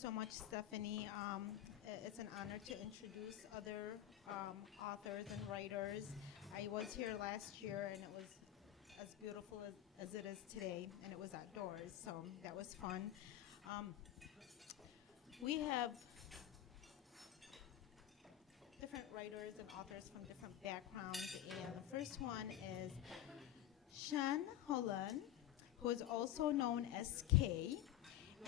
so much, Stephanie. It's an honor to introduce other authors and writers. I was here last year, and it was as beautiful as it is today, and it was outdoors, so that was fun. We have different writers and authors from different backgrounds, and the first one is Shan Holland, who is also known as Kay,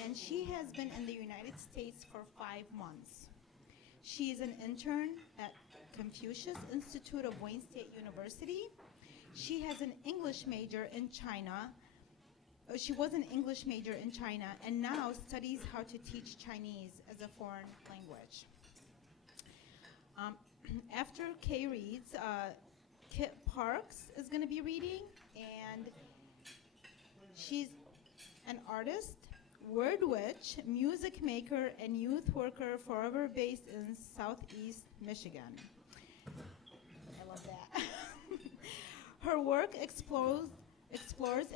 and she has been in the United States for 5 months. She is an intern at Confucius Institute of Wayne State University. She has an English major in China. She was an English major in China and now studies how to teach Chinese as a foreign language. After Kay reads, Kit Parks is going to be reading, and she's an artist, word witch, music maker, and youth worker forever based in Southeast Michigan. I love that. Her work explores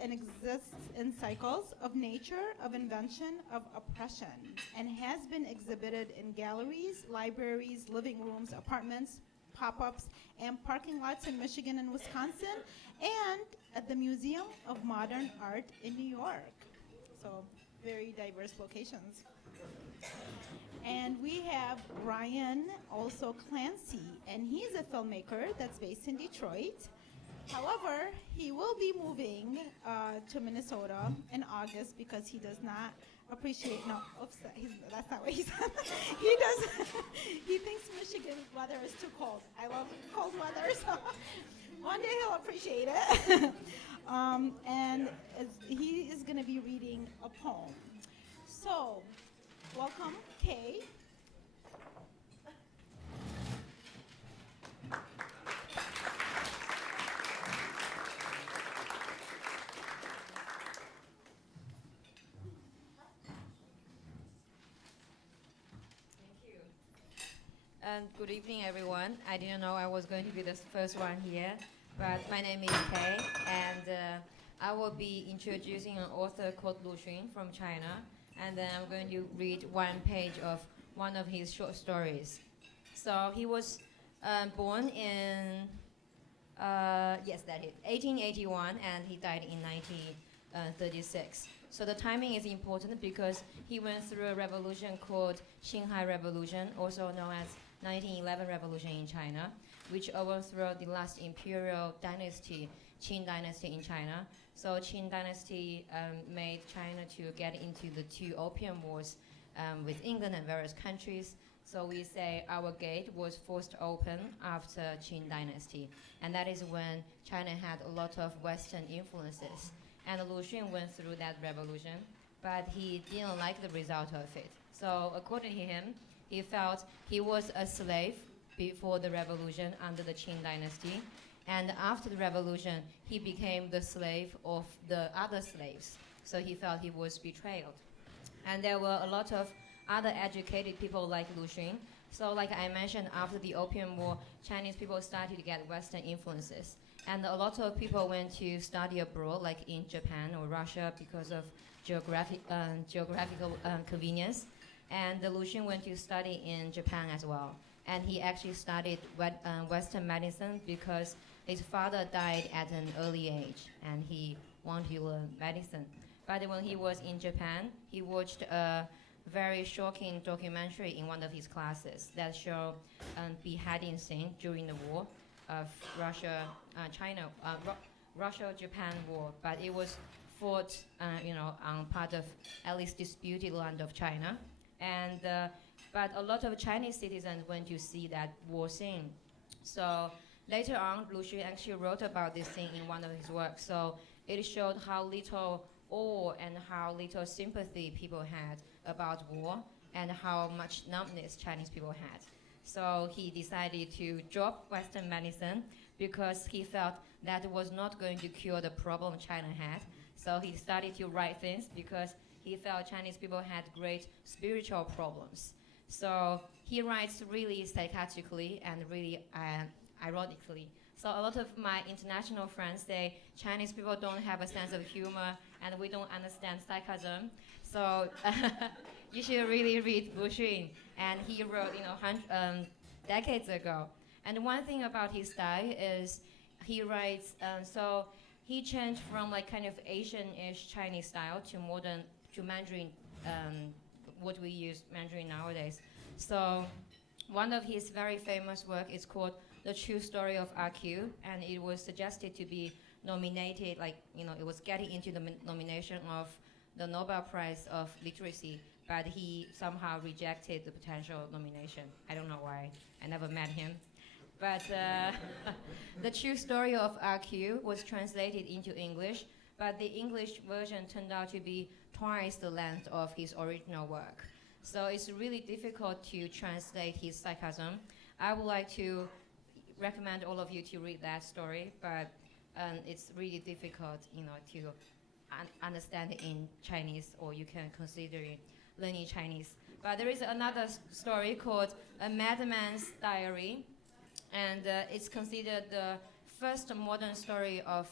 and exists in cycles of nature, of invention, of oppression, and has been exhibited in galleries, libraries, living rooms, apartments, pop-ups, and parking lots in Michigan and Wisconsin, and at the Museum of Modern Art in New York. So very diverse locations. And we have Ryan, also Clancy, and he's a filmmaker that's based in Detroit. However, he will be moving to Minnesota in August because he does not appreciate, no, oops, that's not what he said. He thinks Michigan weather is too cold. I love cold weather, so one day he'll appreciate it. And he is going to be reading a poem. So, welcome, Kay. Good evening, everyone. I didn't know I was going to be the first one here, but my name is Kay, and I will be introducing an author called Lu Xun from China, and then I'm going to read one page of one of his short stories. So he was born in, 1881, and he died in 1936. So the timing is important because he went through a revolution called Xinhai Revolution, also known as 1911 Revolution in China, which overthrew the last imperial dynasty, Qin dynasty in China. So Qin dynasty made China to get into the 2 opium wars with England and various countries. So we say our gate was forced open after Qin dynasty. And that is when China had a lot of Western influences. And Lu Xun went through that revolution, but he didn't like the result of it. So according to him, he felt he was a slave before the revolution under the Qin dynasty. And after the revolution, he became the slave of the other slaves. So he felt he was betrayed. And there were a lot of other educated people like Lu Xun. So like I mentioned, after the Opium War, Chinese people started to get Western influences. And a lot of people went to study abroad, like in Japan or Russia, because of geographical convenience. And Lu Xun went to study in Japan as well. And he actually studied Western medicine because his father died at an early age, and he wanted to learn medicine. But when he was in Japan, he watched a very shocking documentary in one of his classes that showed beheading scene during the war of Russia-Japan war. But it was fought, on part of at least disputed land of China. And but a lot of Chinese citizens went to see that war scene. So later on, Lu Xun actually wrote about this thing in one of his works. So it showed how little awe and how little sympathy people had about war and how much numbness Chinese people had. So he decided to drop Western medicine because he felt that was not going to cure the problem China had. So he started to write things because he felt Chinese people had great spiritual problems. So he writes really sarcastically and really ironically. So a lot of my international friends say Chinese people don't have a sense of humor and we don't understand sarcasm. So you should really read Bushrin. And he wrote, decades ago. And one thing about his style is he writes, so he changed from like kind of Asian-ish Chinese style to Mandarin, what we use Mandarin nowadays. So one of his very famous work is called The True Story of RQ, and it was suggested to be nominated, it was getting into the nomination of the Nobel Prize of Literacy, but he somehow rejected the potential nomination. I don't know why. I never met him. But The True Story of RQ was translated into English, but the English version turned out to be twice the length of his original work. So it's really difficult to translate his sarcasm. I would like to recommend all of you to read that story, but it's really difficult, to understand it in Chinese, or you can consider it learning Chinese. But there is another story called A Madman's Diary, and it's considered the first modern story of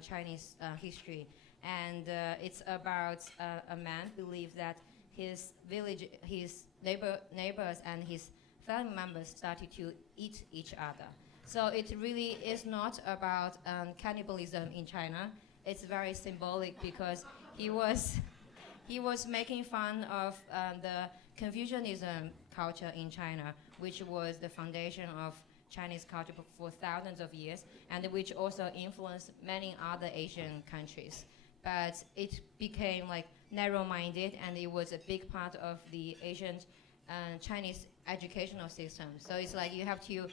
Chinese history. And it's about a man who believes that his village, his neighbors and his family members started to eat each other. So it really is not about cannibalism in China. It's very symbolic because he was making fun of the Confucianism culture in China, which was the foundation of Chinese culture for thousands of years, and which also influenced many other Asian countries. But it became like narrow-minded, and it was a big part of the Asian Chinese educational system. So it's like you have to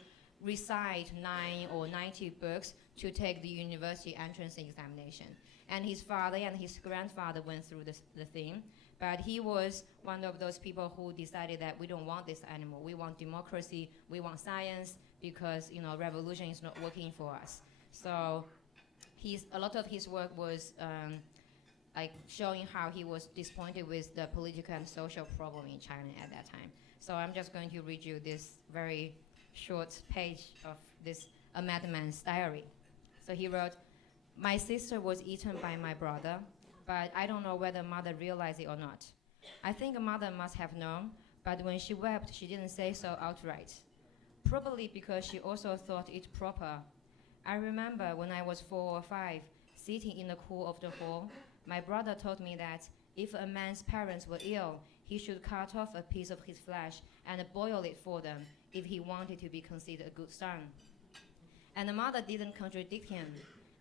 recite 9 or 90 books to take the university entrance examination. And his father and his grandfather went through the thing, but he was one of those people who decided that we don't want this anymore. We want democracy, we want science, because revolution is not working for us. So a lot of his work was like showing how he was disappointed with the political and social problem in China at that time. So I'm just going to read you this very short page of this A Madman's Diary. So he wrote, "My sister was eaten by my brother, but I don't know whether mother realized it or not. I think mother must have known, but when she wept, she didn't say so outright. Probably because she also thought it proper. I remember when I was 4 or 5, sitting in the cool of the hall, my brother told me that if a man's parents were ill, he should cut off a piece of his flesh and boil it for them if he wanted to be considered a good son. And the mother didn't contradict him.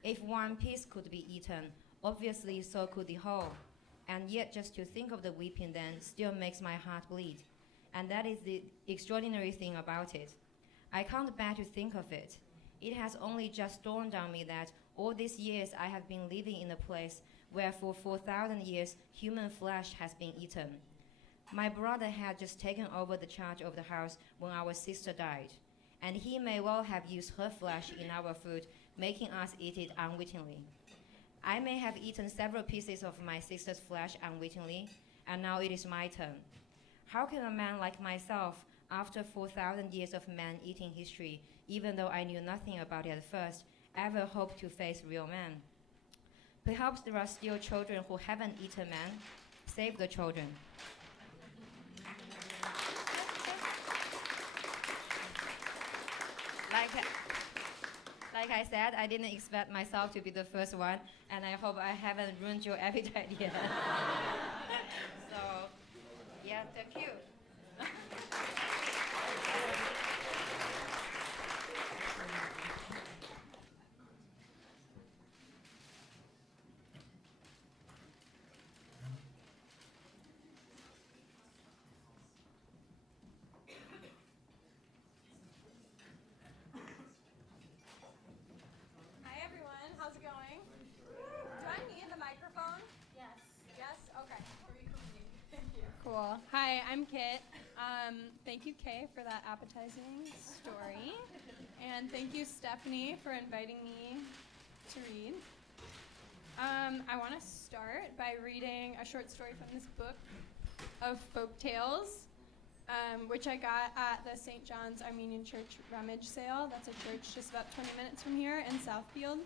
If one piece could be eaten, obviously so could the whole. And yet just to think of the weeping then still makes my heart bleed. And that is the extraordinary thing about it. I can't bear to think of it. It has only just dawned on me that all these years I have been living in a place where for 4,000 years human flesh has been eaten. My brother had just taken over the charge of the house when our sister died, and he may well have used her flesh in our food, making us eat it unwittingly. I may have eaten several pieces of my sister's flesh unwittingly, and now it is my turn. How can a man like myself, after 4,000 years of man-eating history, even though I knew nothing about it at first, ever hope to face real man? Perhaps there are still children who haven't eaten man. Save the children." Like I said, I didn't expect myself to be the first one, and I hope I haven't ruined your appetite yet. So, yeah, thank you. Cool. Hi, I'm Kit. Thank you, Kay, for that appetizing story. And thank you, Stephanie, for inviting me to read. I want to start by reading a short story from this book of folk tales, which I got at the St. John's Armenian Church rummage sale. That's a church just about 20 minutes from here in Southfield.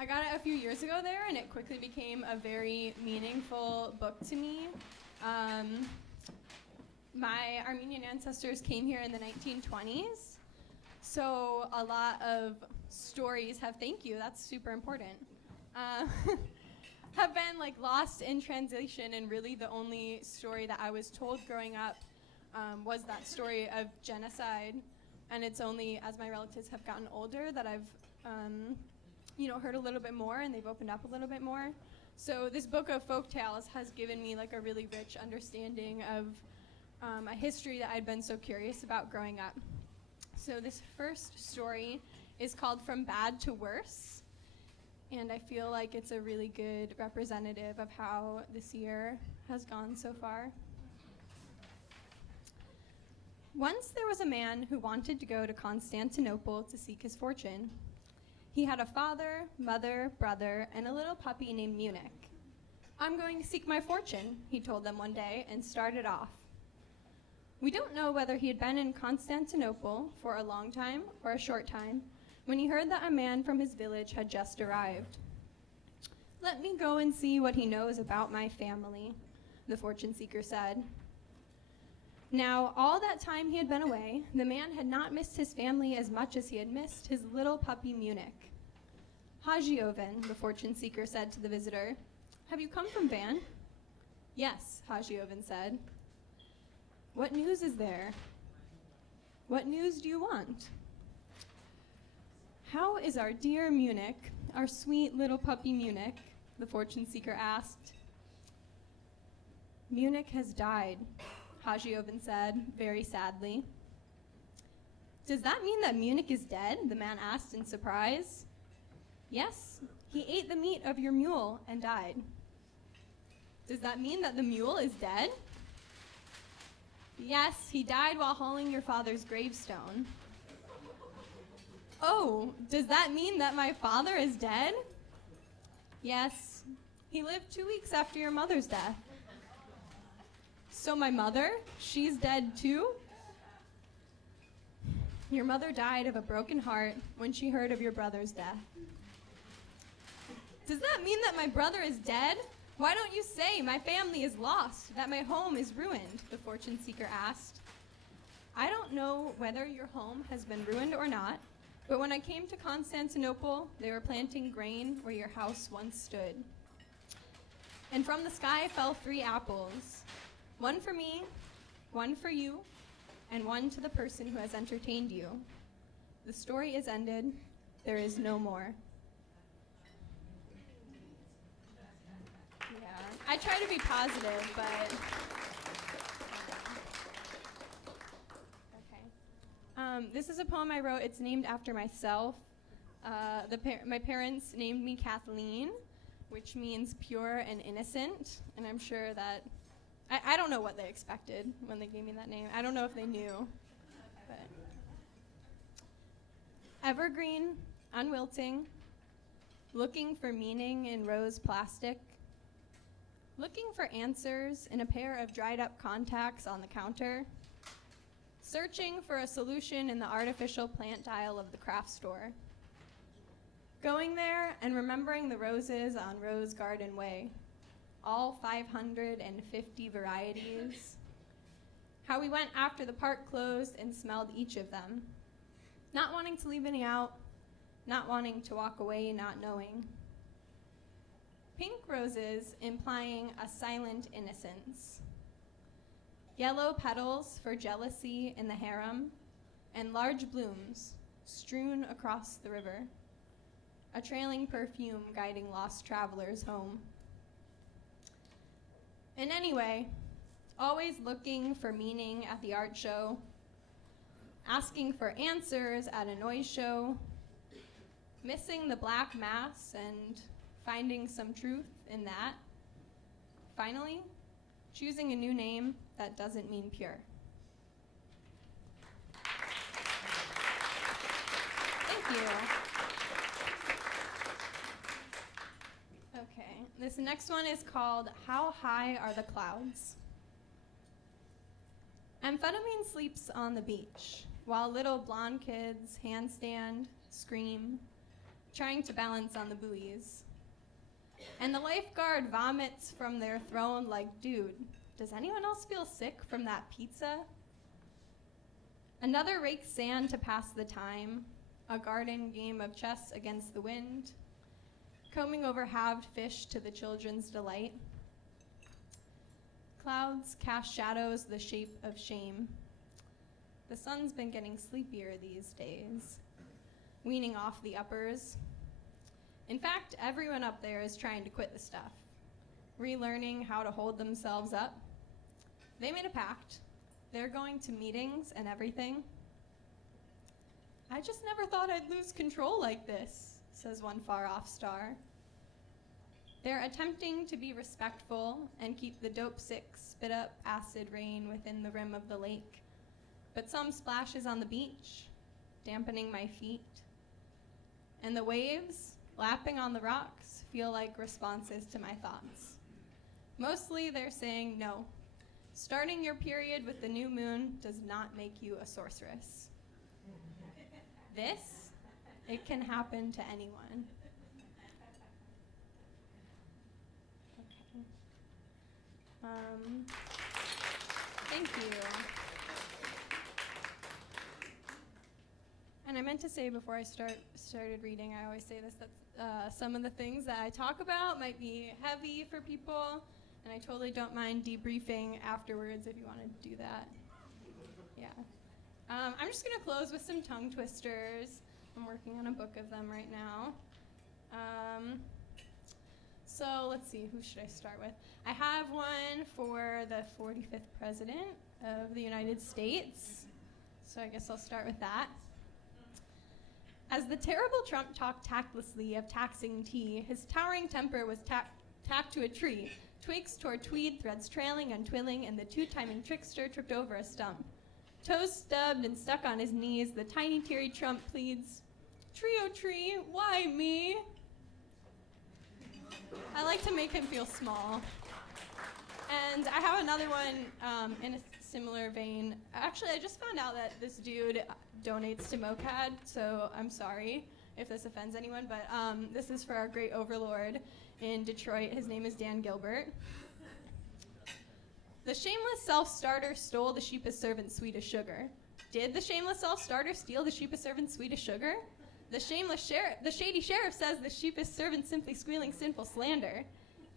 I got it a few years ago there, and it quickly became a very meaningful book to me. My Armenian ancestors came here in the 1920s, so a lot of stories thank you, that's super important, have been like lost in translation, and really the only story that I was told growing up was that story of genocide, and it's only as my relatives have gotten older that I've heard a little bit more, and they've opened up a little bit more. So this book of folk tales has given me like a really rich understanding of a history that I'd been so curious about growing up. So this first story is called From Bad to Worse, and I feel like it's a really good representative of how this year has gone so far. Once there was a man who wanted to go to Constantinople to seek his fortune. He had a father, mother, brother, and a little puppy named Munich. "I'm going to seek my fortune," he told them one day, and started off. We don't know whether he had been in Constantinople for a long time or a short time when he heard that a man from his village had just arrived. "Let me go and see what he knows about my family," the fortune seeker said. Now, all that time he had been away, the man had not missed his family as much as he had missed his little puppy Munich. "Haji Oven," the fortune seeker said to the visitor, "have you come from Van?" "Yes," Haji Oven said. "What news is there?" "What news do you want?" "How is our dear Munich, our sweet little puppy Munich?" the fortune seeker asked. "Munich has died," Haji Oven said, very sadly. "Does that mean that Munich is dead?" the man asked in surprise. "Yes, he ate the meat of your mule and died." "Does that mean that the mule is dead?" "Yes, he died while hauling your father's gravestone." "Oh, does that mean that my father is dead?" "Yes, he lived 2 weeks after your mother's death." "So my mother, she's dead too?" "Your mother died of a broken heart when she heard of your brother's death." "Does that mean that my brother is dead? Why don't you say my family is lost, that my home is ruined?" the fortune seeker asked. "I don't know whether your home has been ruined or not, but when I came to Constantinople, they were planting grain where your house once stood. And from the sky fell 3 apples. One for me, one for you, and one to the person who has entertained you. The story is ended. There is no more." Yeah, I try to be positive, but... Okay. This is a poem I wrote. It's named after myself. My parents named me Kathleen, which means pure and innocent, and I'm sure that I don't know what they expected when they gave me that name. I don't know if they knew. But. Evergreen, unwilting, looking for meaning in rose plastic, looking for answers in a pair of dried up contacts on the counter, searching for a solution in the artificial plant aisle of the craft store, going there and remembering the roses on Rose Garden Way. All 550 varieties. How we went after the park closed and smelled each of them. Not wanting to leave any out, not wanting to walk away not knowing. Pink roses implying a silent innocence. Yellow petals for jealousy in the harem, and large blooms strewn across the river. A trailing perfume guiding lost travelers home. And anyway, always looking for meaning at the art show, asking for answers at a noise show, missing the black mass and finding some truth in that. Finally, choosing a new name that doesn't mean pure. Thank you. Okay, this next one is called How High Are the Clouds? Amphetamine sleeps on the beach, while little blonde kids handstand, scream, trying to balance on the buoys. And the lifeguard vomits from their throne like, dude, does anyone else feel sick from that pizza? Another rakes sand to pass the time, a garden game of chess against the wind, combing over halved fish to the children's delight. Clouds cast shadows the shape of shame. The sun's been getting sleepier these days, weaning off the uppers. In fact, everyone up there is trying to quit the stuff, relearning how to hold themselves up. They made a pact. They're going to meetings and everything. I just never thought I'd lose control like this, says one far-off star. They're attempting to be respectful and keep the dope sick spit up acid rain within the rim of the lake, but some splashes on the beach, dampening my feet. And the waves, lapping on the rocks, feel like responses to my thoughts. Mostly they're saying no. Starting your period with the new moon does not make you a sorceress. This, it can happen to anyone. Okay. Thank you. And I meant to say before I started reading, I always say this, that some of the things that I talk about might be heavy for people, and I totally don't mind debriefing afterwards if you want to do that. Yeah. I'm just going to close with some tongue twisters. I'm working on a book of them right now. So let's see, who should I start with? I have one for the 45th President of the United States. So I guess I'll start with that. As the terrible Trump talked tactlessly of taxing tea, his towering temper was tacked to a tree. Twigs tore tweed, threads trailing and twilling, and the two-timing trickster tripped over a stump. Toes stubbed and stuck on his knees, the tiny teary Trump pleads, "Trio tree, why me?" I like to make him feel small. And I have another one in a similar vein. Actually, I just found out that this dude donates to MOCAD, so I'm sorry if this offends anyone, but this is for our great overlord in Detroit. His name is Dan Gilbert. The shameless self-starter stole the sheepish servant's sweetest sugar. Did the shameless self-starter steal the sheepish servant's sweetest sugar? The shady sheriff says the sheepish servant simply squealing sinful slander.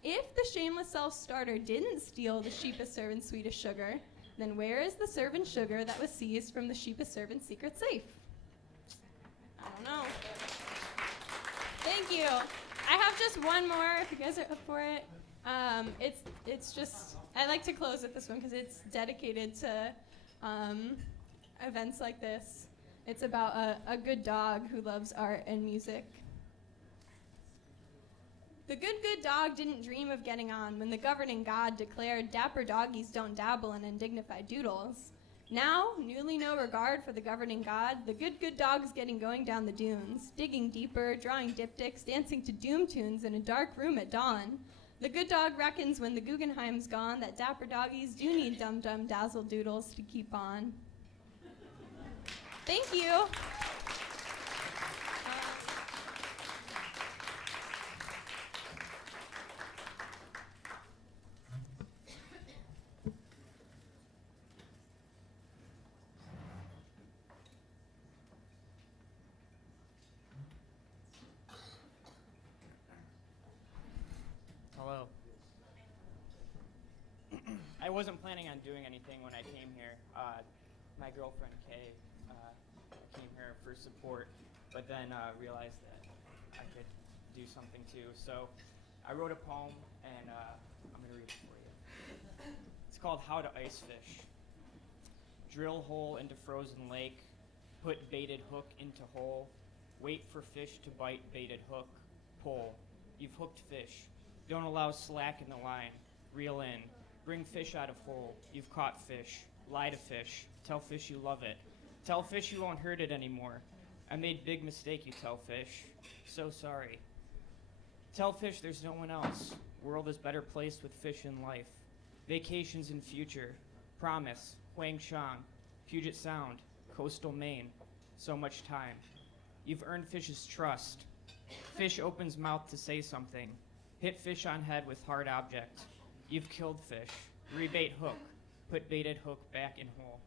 If the shameless self-starter didn't steal the sheepish servant's sweetest sugar, then where is the servant's sugar that was seized from the sheepish servant's secret safe? I don't know. Thank you. I have just one more, if you guys are up for it. It's just, I like to close with this one because it's dedicated to events like this. It's about a good dog who loves art and music. The good dog didn't dream of getting on when the governing God declared dapper doggies don't dabble in undignified doodles. Now, newly no regard for the governing God, the good dog's going down the dunes, digging deeper, drawing diptychs, dancing to doom tunes in a dark room at dawn. The good dog reckons when the Guggenheim's gone that dapper doggies do need dum-dum dazzle doodles to keep on. Thank you. Hello. I wasn't planning on doing anything when I came here. My girlfriend, Kay, came here for support, but then realized that I could do something too. So I wrote a poem, and I'm going to read it for you. It's called How to Ice Fish. Drill hole into frozen lake, put baited hook into hole, wait for fish to bite baited hook, pull. You've hooked fish. Don't allow slack in the line. Reel in. Bring fish out of hole. You've caught fish. Lie to fish. Tell fish you love it. Tell fish you won't hurt it anymore. I made big mistake, you tell fish. So sorry. Tell fish there's no one else. World is better placed with fish in life. Vacations in future. Promise. Huang Shang. Puget Sound. Coastal Maine. So much time. You've earned fish's trust. Fish opens mouth to say something. Hit fish on head with hard object. You've killed fish. Rebait hook. Put baited hook back in hole.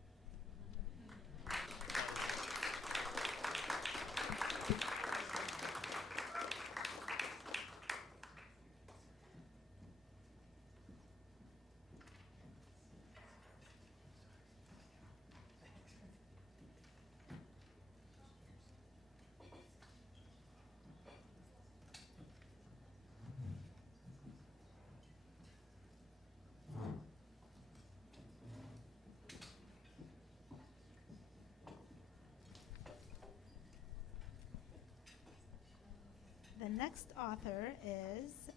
The next author is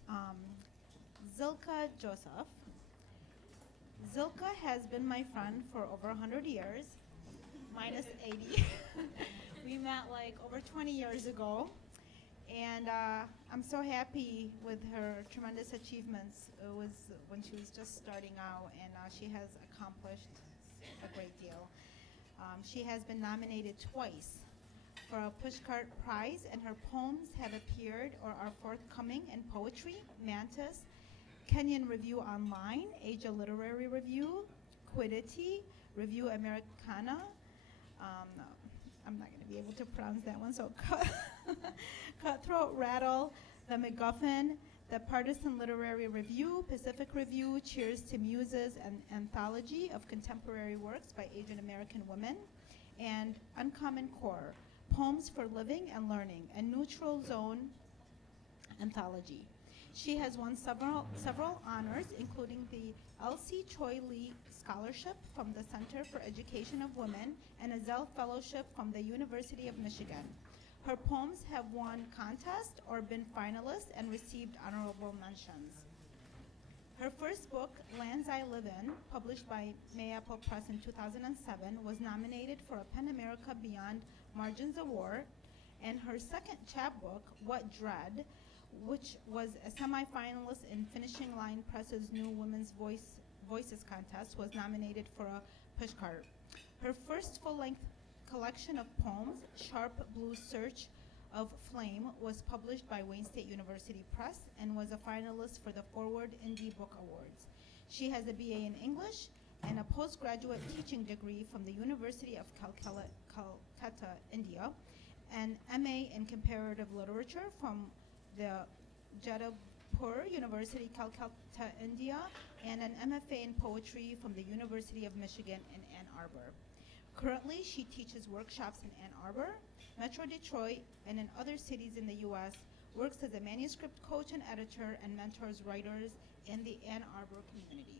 Zilka Joseph. Zilka has been my friend for over 100 years, minus 80. We met like over 20 years ago, and I'm so happy with her tremendous achievements. It was when she was just starting out, and she has accomplished a great deal. She has been nominated twice for a Pushcart Prize, and her poems have appeared or are forthcoming in Poetry, Mantis, Kenyon Review Online, Asia Literary Review, Quiddity, Review Americana. I'm not going to be able to pronounce that one, so Cutthroat Rattle, The MacGuffin, the Partisan Literary Review, Pacific Review, Cheers to Muses, an anthology of contemporary works by Asian American women, and Uncommon Core, Poems for Living and Learning, a neutral zone anthology. She has won several honors, including the Elsie Choi Lee Scholarship from the Center for Education of Women and a Zell Fellowship from the University of Michigan. Her poems have won contests or been finalists and received honorable mentions. Her first book, Lands I Live In, published by Mayapple Press in 2007, was nominated for a PEN America Beyond Margins Award, and her second chapbook, What Dread, which was a semifinalist in Finishing Line Press's new Women's Voices contest, was nominated for a Pushcart. Her first full-length collection of poems, Sharp Blue Search of Flame, was published by Wayne State University Press and was a finalist for the Forward Indie Book Awards. She has a BA in English and a postgraduate teaching degree from the University of Calcutta, India, an MA in Comparative Literature from the Jadavpur University, Calcutta, India, and an MFA in Poetry from the University of Michigan in Ann Arbor. Currently, she teaches workshops in Ann Arbor, Metro Detroit, and in other cities in the U.S., works as a manuscript coach and editor, and mentors writers in the Ann Arbor community.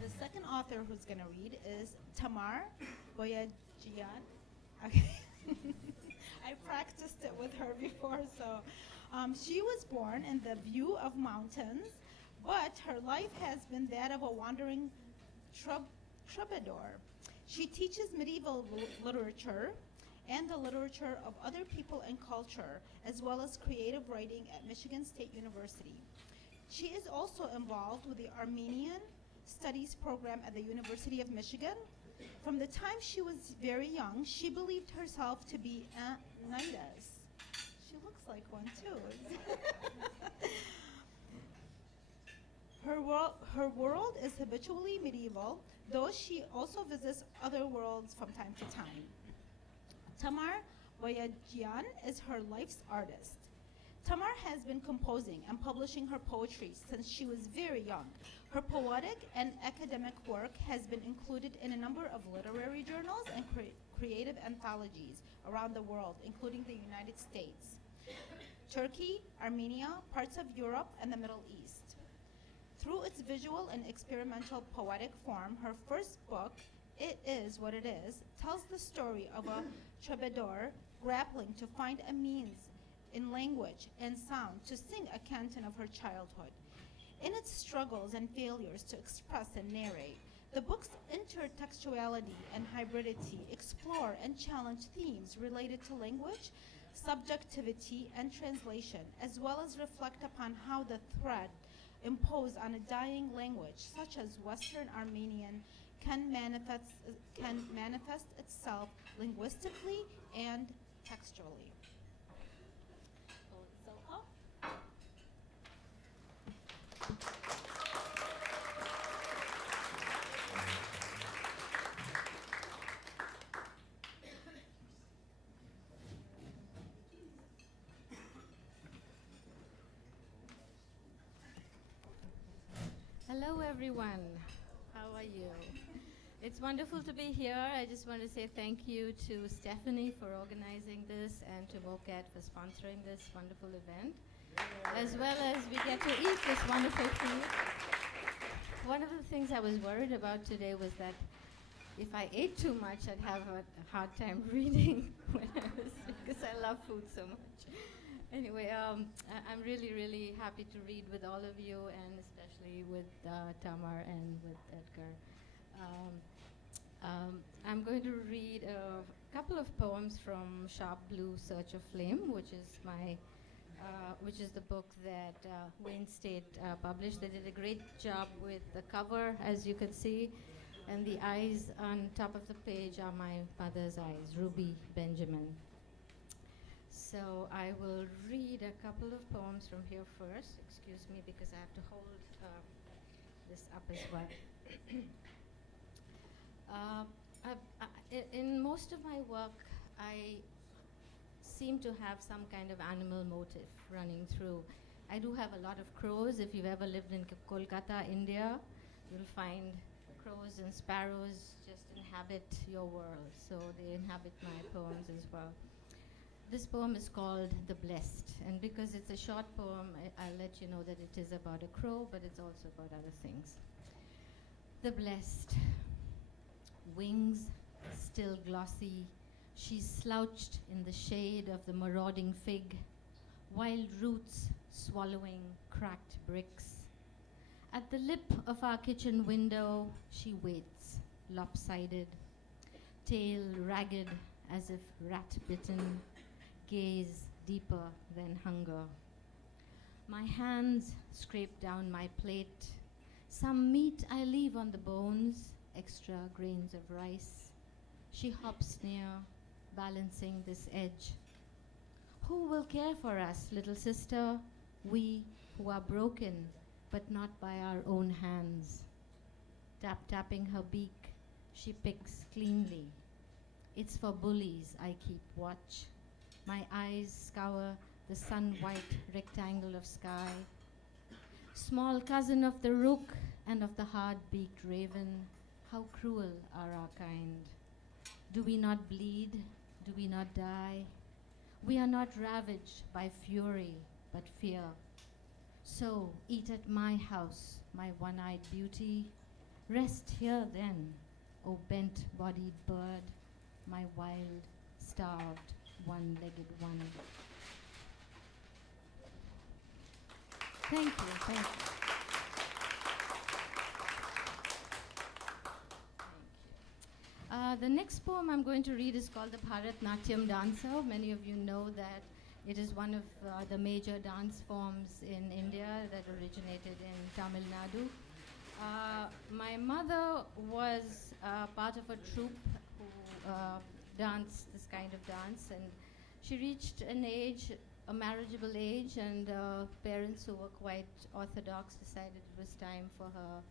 The second author who's going to read is Tamar Boyadijan. Okay. I practiced it with her before, so she was born in the view of mountains, but her life has been that of a wandering troubadour. She teaches medieval literature and the literature of other people and culture, as well as creative writing at Michigan State University. She is also involved with the Armenian Studies program at the University of Michigan. From the time she was very young, she believed herself to be a Natyam. She looks like one too. Her world is habitually medieval, though she also visits other worlds from time to time. Tamar Boyadijan is her life's artist. Tamar has been composing and publishing her poetry since she was very young. Her poetic and academic work has been included in a number of literary journals and creative anthologies around the world, including the United States, Turkey, Armenia, parts of Europe, and the Middle East. Through its visual and experimental poetic form, her first book, It Is What It Is, tells the story of a troubadour grappling to find a means in language and sound to sing a canton of her childhood. In its struggles and failures to express and narrate, the book's intertextuality and hybridity explore and challenge themes related to language, subjectivity, and translation, as well as reflect upon how the thread imposed on a dying language, such as Western Armenian, can manifest itself linguistically and textually. Hello, everyone. How are you? It's wonderful to be here. I just want to say thank you to Stephanie for organizing this and to MOCAD for sponsoring this wonderful event, as well as we get to eat this wonderful food. One of the things I was worried about today was that if I ate too much, I'd have a hard time reading because I love food so much. Anyway, I'm really, really happy to read with all of you, and especially with Tamar and with Etgar. I'm going to read a couple of poems from Sharp Blue Search of Flame, which is the book that Wayne State published. They did a great job with the cover, as you can see, and the eyes on top of the page are my mother's eyes, Ruby Benjamin. So I will read a couple of poems from here first. Excuse me, because I have to hold this up as well. In most of my work, I seem to have some kind of animal motif running through. I do have a lot of crows. If you've ever lived in Kolkata, India, you'll find crows and sparrows just inhabit your world. So they inhabit my poems as well. This poem is called The Blessed, and because it's a short poem, I'll let you know that it is about a crow, but it's also about other things. The Blessed. Wings still glossy, she's slouched in the shade of the marauding fig, wild roots swallowing cracked bricks. At the lip of our kitchen window, she waits, lopsided, tail ragged as if rat-bitten, gaze deeper than hunger. My hands scrape down my plate. Some meat I leave on the bones, extra grains of rice. She hops near, balancing this edge. Who will care for us, little sister? We who are broken, but not by our own hands. Tapping her beak, she picks cleanly. It's for bullies I keep watch. My eyes scour the sun-white rectangle of sky. Small cousin of the rook and of the hard-beaked raven, how cruel are our kind. Do we not bleed? Do we not die? We are not ravaged by fury, but fear. So eat at my house, my one-eyed beauty. Rest here then, O bent-bodied bird, my wild, starved, one-legged one. Thank you, thank you. The next poem I'm going to read is called the Natyam Dancer. Many of you know that it is one of the major dance forms in India that originated in Tamil Nadu. My mother was part of a troupe who danced this kind of dance, and she reached an age, a marriageable age, and parents who were quite orthodox decided it was time for her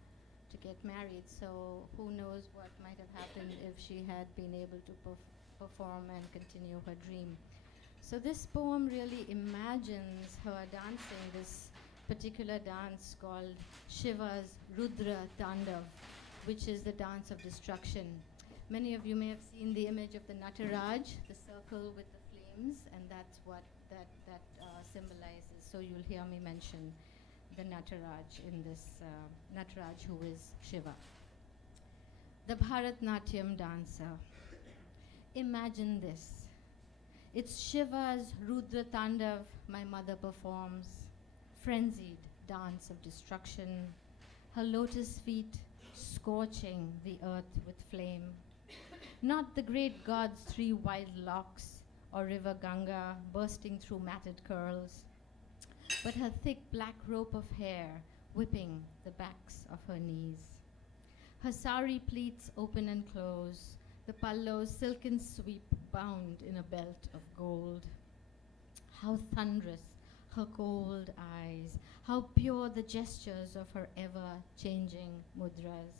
to get married. So who knows what might have happened if she had been able to perform and continue her dream. So this poem really imagines her dancing this particular dance called Shiva's Rudra Tandav, which is the dance of destruction. Many of you may have seen the image of the Nataraj, the circle with the flames, and that's what that symbolizes. So you'll hear me mention the Nataraj in this, Nataraj who is Shiva. The Bharatnatyam dancer. Imagine this. It's Shiva's Rudra Tandav my mother performs, frenzied dance of destruction, her lotus feet scorching the earth with flame. Not the great god's 3 wild locks or river Ganga bursting through matted curls, but her thick black rope of hair whipping the backs of her knees. Her sari pleats open and close, the pallo's silken sweep bound in a belt of gold. How thunderous her cold eyes, how pure the gestures of her ever-changing mudras.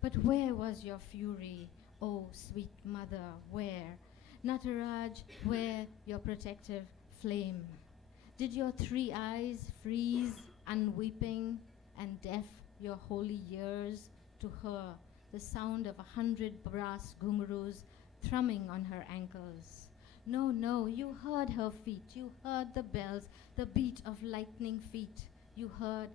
But where was your fury, oh sweet mother, where? Nataraj, where your protective flame? Did your 3 eyes freeze, unweeping, and deaf your holy ears to her, the sound of 100 brass ghungroos thrumming on her ankles? No, no, you heard her feet, you heard the bells, the beat of lightning feet. You heard,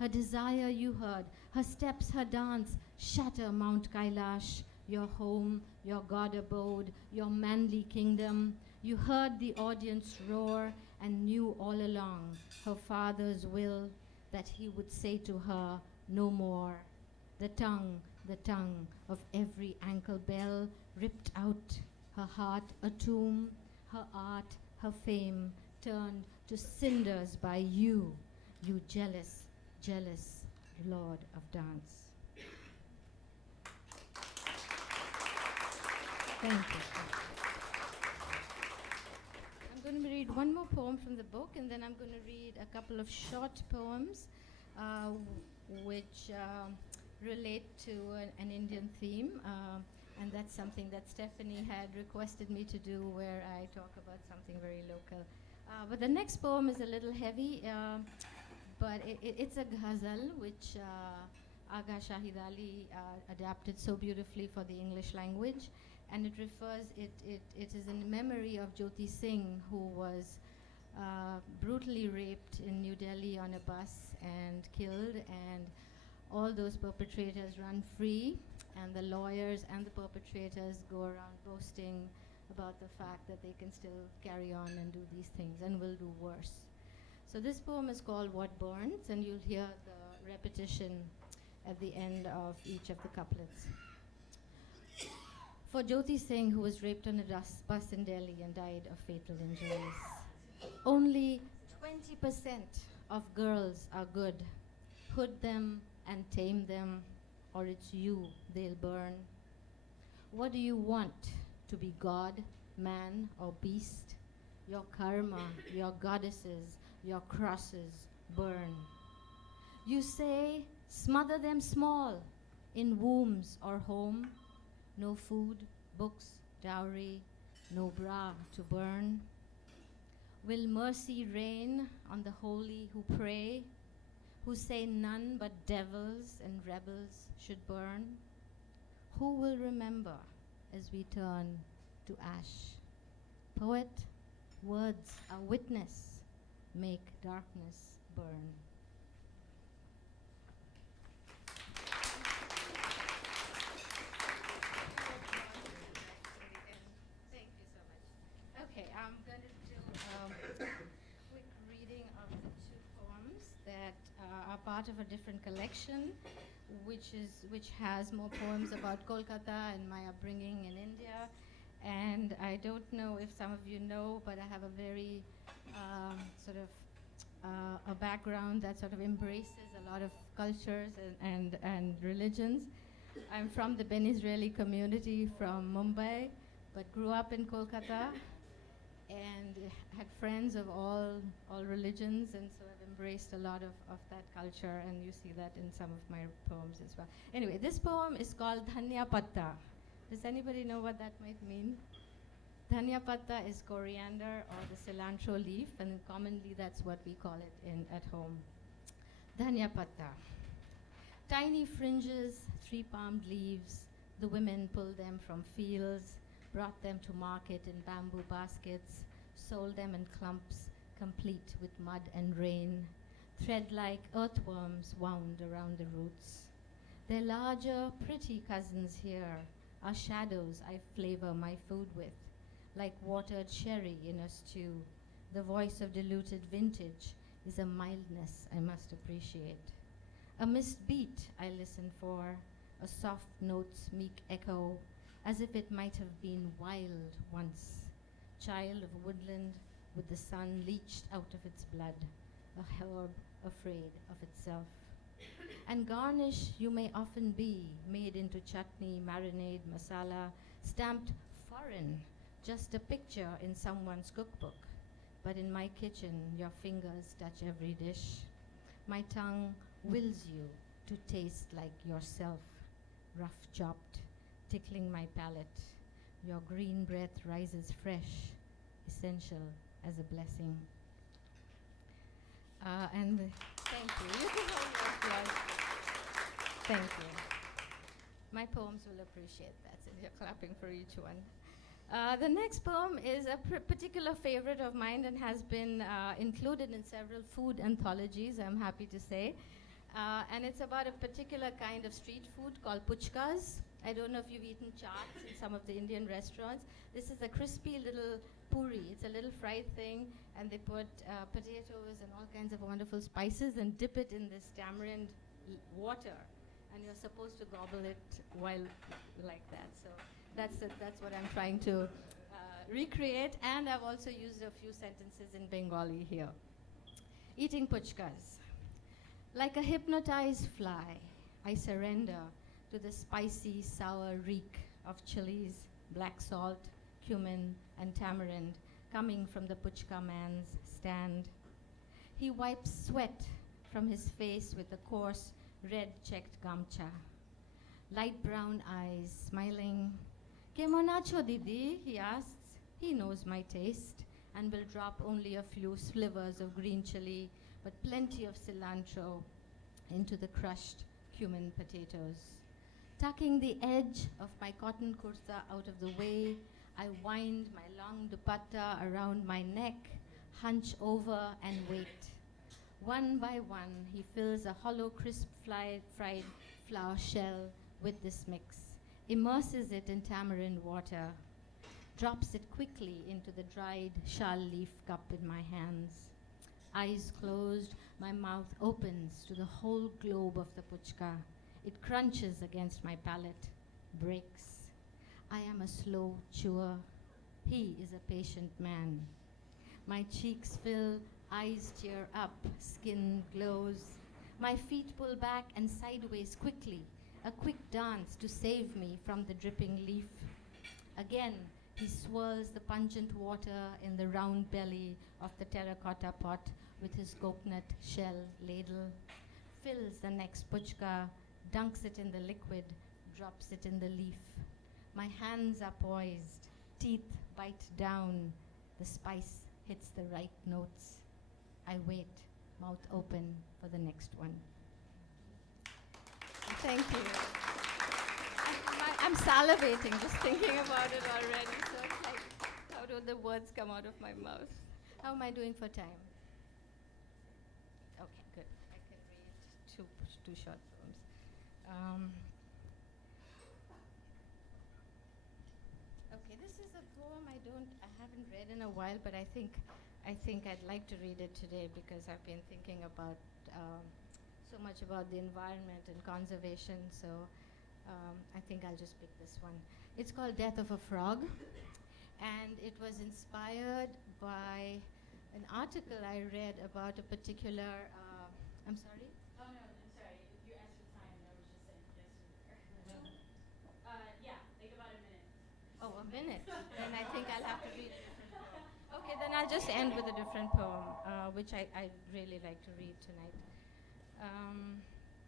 her desire you heard, her steps, her dance, shatter Mount Kailash, your home, your God abode, your manly kingdom. You heard the audience roar and knew all along her father's will that he would say to her, no more. The tongue of every ankle bell ripped out, her heart a tomb, her art, her fame turned to cinders by you, you jealous, jealous Lord of Dance. Thank you. I'm going to read one more poem from the book, and then I'm going to read a couple of short poems which relate to an Indian theme, and that's something that Stephanie had requested me to do, where I talk about something very local. But the next poem is a little heavy, but it's a ghazal which Agha Shahid Ali adapted so beautifully for the English language, and it is in memory of Jyoti Singh, who was brutally raped in New Delhi on a bus and killed, and all those perpetrators run free, and the lawyers and the perpetrators go around boasting about the fact that they can still carry on and do these things and will do worse. So this poem is called What Burns, and you'll hear the repetition at the end of each of the couplets. For Jyoti Singh, who was raped on a bus in Delhi and died of fatal injuries. Only 20% of girls are good. Hood them and tame them, or it's you they'll burn. What do you want? To be God, man, or beast? Your karma, your goddesses, your crosses burn. You say, smother them small, in wombs or home. No food, books, dowry, no bra to burn. Will mercy reign on the holy who pray, who say none but devils and rebels should burn? Who will remember as we turn to ash? Poet, words are witness, make darkness burn. Thank you so much. Okay, I'm going to do a quick reading of the 2 poems that are part of a different collection, which has more poems about Kolkata and my upbringing in India. And I don't know if some of you know, but I have a very a background that sort of embraces a lot of cultures and religions. I'm from the Ben Israeli community from Mumbai, but grew up in Kolkata and had friends of all religions, and so I've embraced a lot of that culture, and you see that in some of my poems as well. Anyway, this poem is called Hanya Pata. Does anybody know what that might mean? Hanya Pata is coriander or the cilantro leaf, and commonly that's what we call it at home. Hanya Pata. Tiny fringes, 3-palmed leaves. The women pulled them from fields, brought them to market in bamboo baskets, sold them in clumps, complete with mud and rain. Thread-like earthworms wound around the roots. Their larger, pretty cousins here are shadows I flavor my food with, like watered sherry in a stew. The voice of diluted vintage is a mildness I must appreciate. A missed beat I listen for, a soft note's meek echo, as if it might have been wild once, child of woodland with the sun leached out of its blood, a herb afraid of itself. And garnish you may often be, made into chutney, marinade, masala, stamped foreign, just a picture in someone's cookbook. But in my kitchen, your fingers touch every dish. My tongue wills you to taste like yourself, rough chopped, tickling my palate. Your green breath rises fresh, essential as a blessing. Thank you. You can hold your applause. Thank you. My poems will appreciate that, since you're clapping for each one. The next poem is a particular favorite of mine and has been included in several food anthologies, I'm happy to say. And it's about a particular kind of street food called puchkas. I don't know if you've eaten chaats in some of the Indian restaurants. This is a crispy little puri. It's a little fried thing, and they put potatoes and all kinds of wonderful spices and dip it in this tamarind water. And you're supposed to gobble it while like that. So that's what I'm trying to recreate. And I've also used a few sentences in Bengali here. Eating puchkas. Like a hypnotized fly, I surrender to the spicy, sour reek of chilies, black salt, cumin, and tamarind coming from the puchka man's stand. He wipes sweat from his face with a coarse, red-checked gamcha. Light brown eyes, smiling. Kemon acho, Didi? He asks. He knows my taste and will drop only a few slivers of green chili, but plenty of cilantro into the crushed cumin potatoes. Tucking the edge of my cotton kurta out of the way, I wind my long dupatta around my neck, hunch over and wait. One by one, he fills a hollow, crisp fried flour shell with this mix, immerses it in tamarind water, drops it quickly into the dried shal leaf cup in my hands. Eyes closed, my mouth opens to the whole globe of the puchka. It crunches against my palate, breaks. I am a slow chewer. He is a patient man. My cheeks fill, eyes tear up, skin glows. My feet pull back and sideways quickly, a quick dance to save me from the dripping leaf. Again, he swirls the pungent water in the round belly of the terracotta pot with his coconut shell ladle, fills the next puchka, dunks it in the liquid, drops it in the leaf. My hands are poised, teeth bite down, the spice hits the right notes. I wait, mouth open for the next one. Thank you. I'm salivating just thinking about it already. So it's like, how do the words come out of my mouth? How am I doing for time? Okay, good. I can read two short poems. Okay, this is a poem I haven't read in a while, but I think I'd like to read it today because I've been thinking about so much about the environment and conservation. So I think I'll just pick this one. It's called Death of a Frog, and it was inspired by an article I read about a particular. I'm sorry. Oh no, I'm sorry. If you asked for time, I was just saying yes or yeah, like about a minute. Oh, a minute. Then I think I'll have to read a different poem. Okay, then I'll just end with a different poem, which I'd really like to read tonight.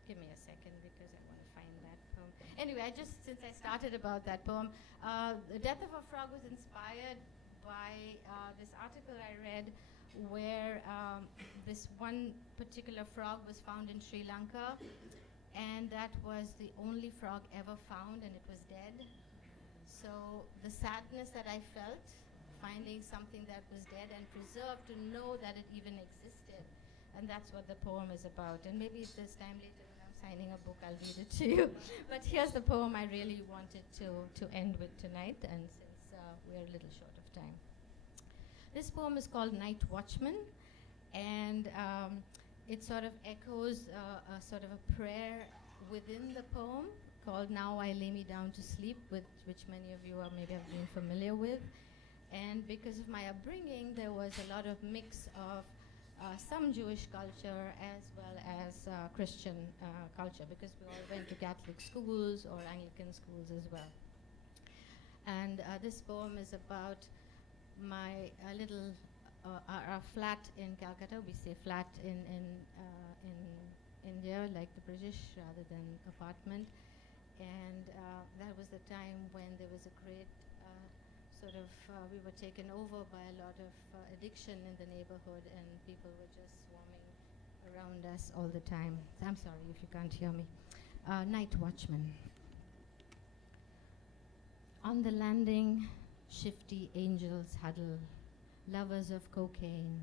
Give me a second because I want to find that poem. Anyway, since I started about that poem, The Death of a Frog was inspired by this article I read where this one particular frog was found in Sri Lanka, and that was the only frog ever found, and it was dead. So the sadness that I felt finding something that was dead and preserved, to know that it even existed, and that's what the poem is about. And maybe if there's time later when I'm signing a book, I'll read it to you. But here's the poem I really wanted to end with tonight, and since we're a little short of time. This poem is called Night Watchman, and it sort of echoes a sort of a prayer within the poem called Now I Lay Me Down to Sleep, which many of you are maybe have been familiar with. And because of my upbringing, there was a lot of mix of some Jewish culture as well as Christian culture, because we all went to Catholic schools or Anglican schools as well. And this poem is about my little our flat in Calcutta. We say flat in India, like the British, rather than apartment. And that was the time when there was a great we were taken over by a lot of addiction in the neighborhood, and people were just swarming around us all the time. I'm sorry if you can't hear me. Night Watchman. On the landing, shifty angels huddle, lovers of cocaine.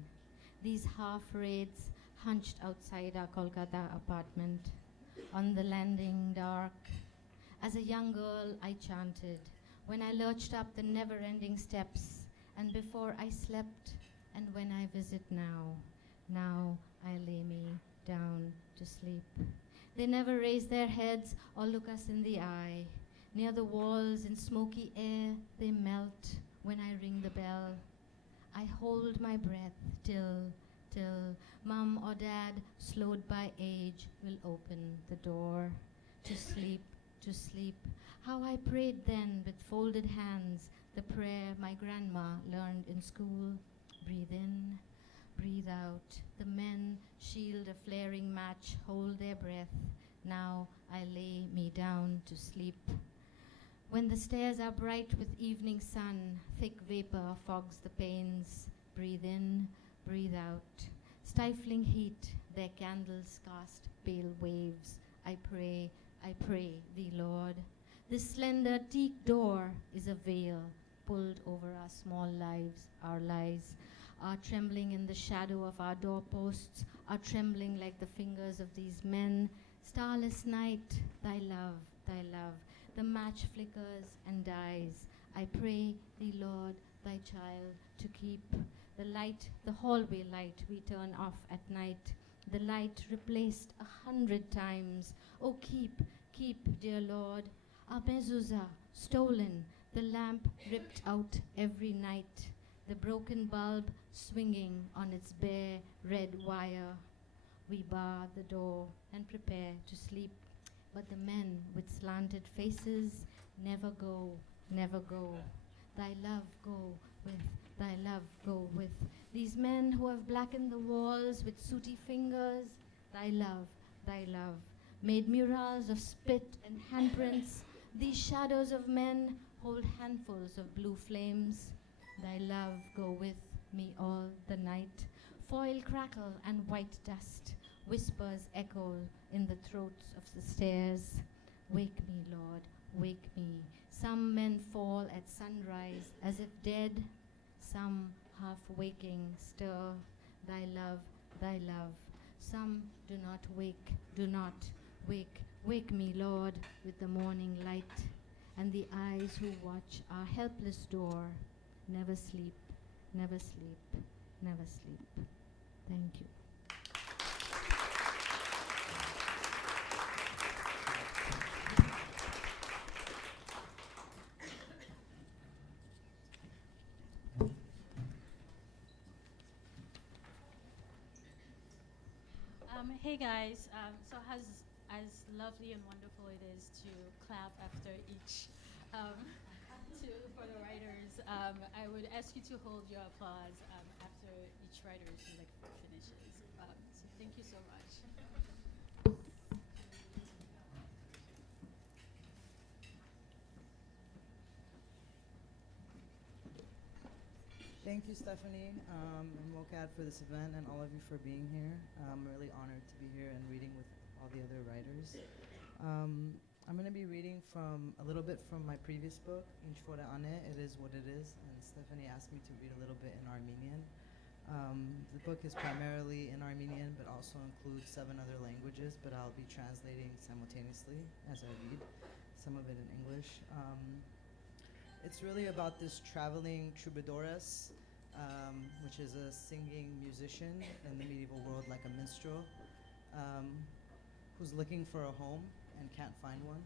These half-raids hunched outside our Kolkata apartment. On the landing, dark. As a young girl, I chanted when I lurched up the never-ending steps, and before I slept, and when I visit now. Now I lay me down to sleep. They never raise their heads or look us in the eye. Near the walls in smoky air, they melt when I ring the bell. I hold my breath till mom or dad, slowed by age, will open the door. To sleep, to sleep. How I prayed then with folded hands, the prayer my grandma learned in school. Breathe in, breathe out. The men shield a flaring match, hold their breath. Now I lay me down to sleep. When the stairs are bright with evening sun, thick vapor fogs the panes. Breathe in, breathe out. Stifling heat, their candles cast pale waves. I pray thee, Lord. This slender teak door is a veil pulled over our small lives, our lies, are trembling in the shadow of our doorposts, are trembling like the fingers of these men. Starless night, thy love, the match flickers and dies. I pray thee, Lord, thy child to keep the light, the hallway light we turn off at night, the light replaced 100 times. Oh, keep, dear Lord, our mezuzah stolen, the lamp ripped out every night, the broken bulb swinging on its bare red wire. We bar the door and prepare to sleep, but the men with slanted faces never go, never go. Thy love go with, thy love go with. These men who have blackened the walls with sooty fingers, thy love, made murals of spit and handprints. These shadows of men hold handfuls of blue flames. Thy love go with me all the night. Foil crackle and white dust, whispers echo in the throats of the stairs. Wake me, Lord, wake me. Some men fall at sunrise as if dead, some half waking stir. Thy love, some do not wake, do not wake. Wake me, Lord, with the morning light, and the eyes who watch our helpless door. Never sleep, never sleep, never sleep. Thank you. Hey guys, so as lovely and wonderful it is to clap after each, for the writers, I would ask you to hold your applause after each writer finishes. So thank you so much. Thank you, Stephanie, and MOCAD for this event, and all of you for being here. I'm really honored to be here and reading with all the other writers. I'm going to be reading from a little bit from my previous book, Inch for Ane, It Is What It Is, and Stephanie asked me to read a little bit in Armenian. The book is primarily in Armenian, but also includes 7 other languages, but I'll be translating simultaneously as I read, some of it in English. It's really about this traveling troubadouress, which is a singing musician in the medieval world, like a minstrel, who's looking for a home and can't find one.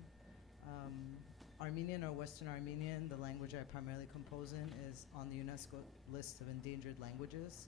Armenian, or Western Armenian, the language I primarily compose in, is on the UNESCO list of endangered languages.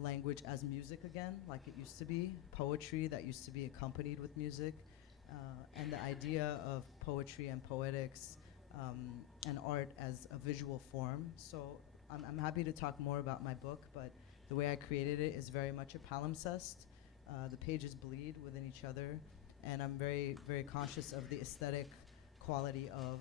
language as music again, like it used to be, poetry that used to be accompanied with music, and the idea of poetry and poetics and art as a visual form. So I'm happy to talk more about my book, but the way I created it is very much a palimpsest. The pages bleed within each other, and I'm very, very conscious of the aesthetic quality of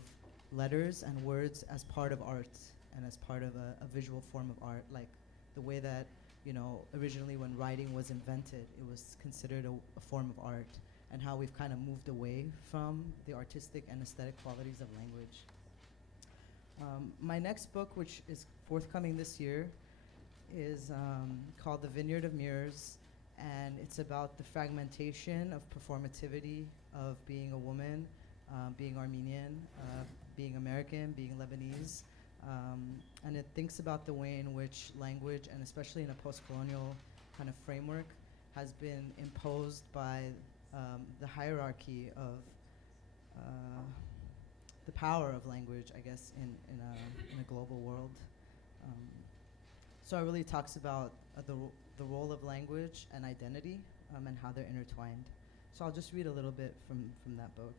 letters and words as part of art and as part of a visual form of art, like the way that, you know, originally when writing was invented, it was considered a form of art, and how we've kind of moved away from the artistic and aesthetic qualities of language. My next book, which is forthcoming this year, is called The Vineyard of Mirrors, and it's about the fragmentation of performativity of being a woman, being Armenian, being American, being Lebanese, and it thinks about the way in which language, and especially in a post-colonial kind of framework, has been imposed by the hierarchy of the power of language, I guess, in a global world. So it really talks about the role of language and identity and how they're intertwined. So I'll just read a little bit from that book.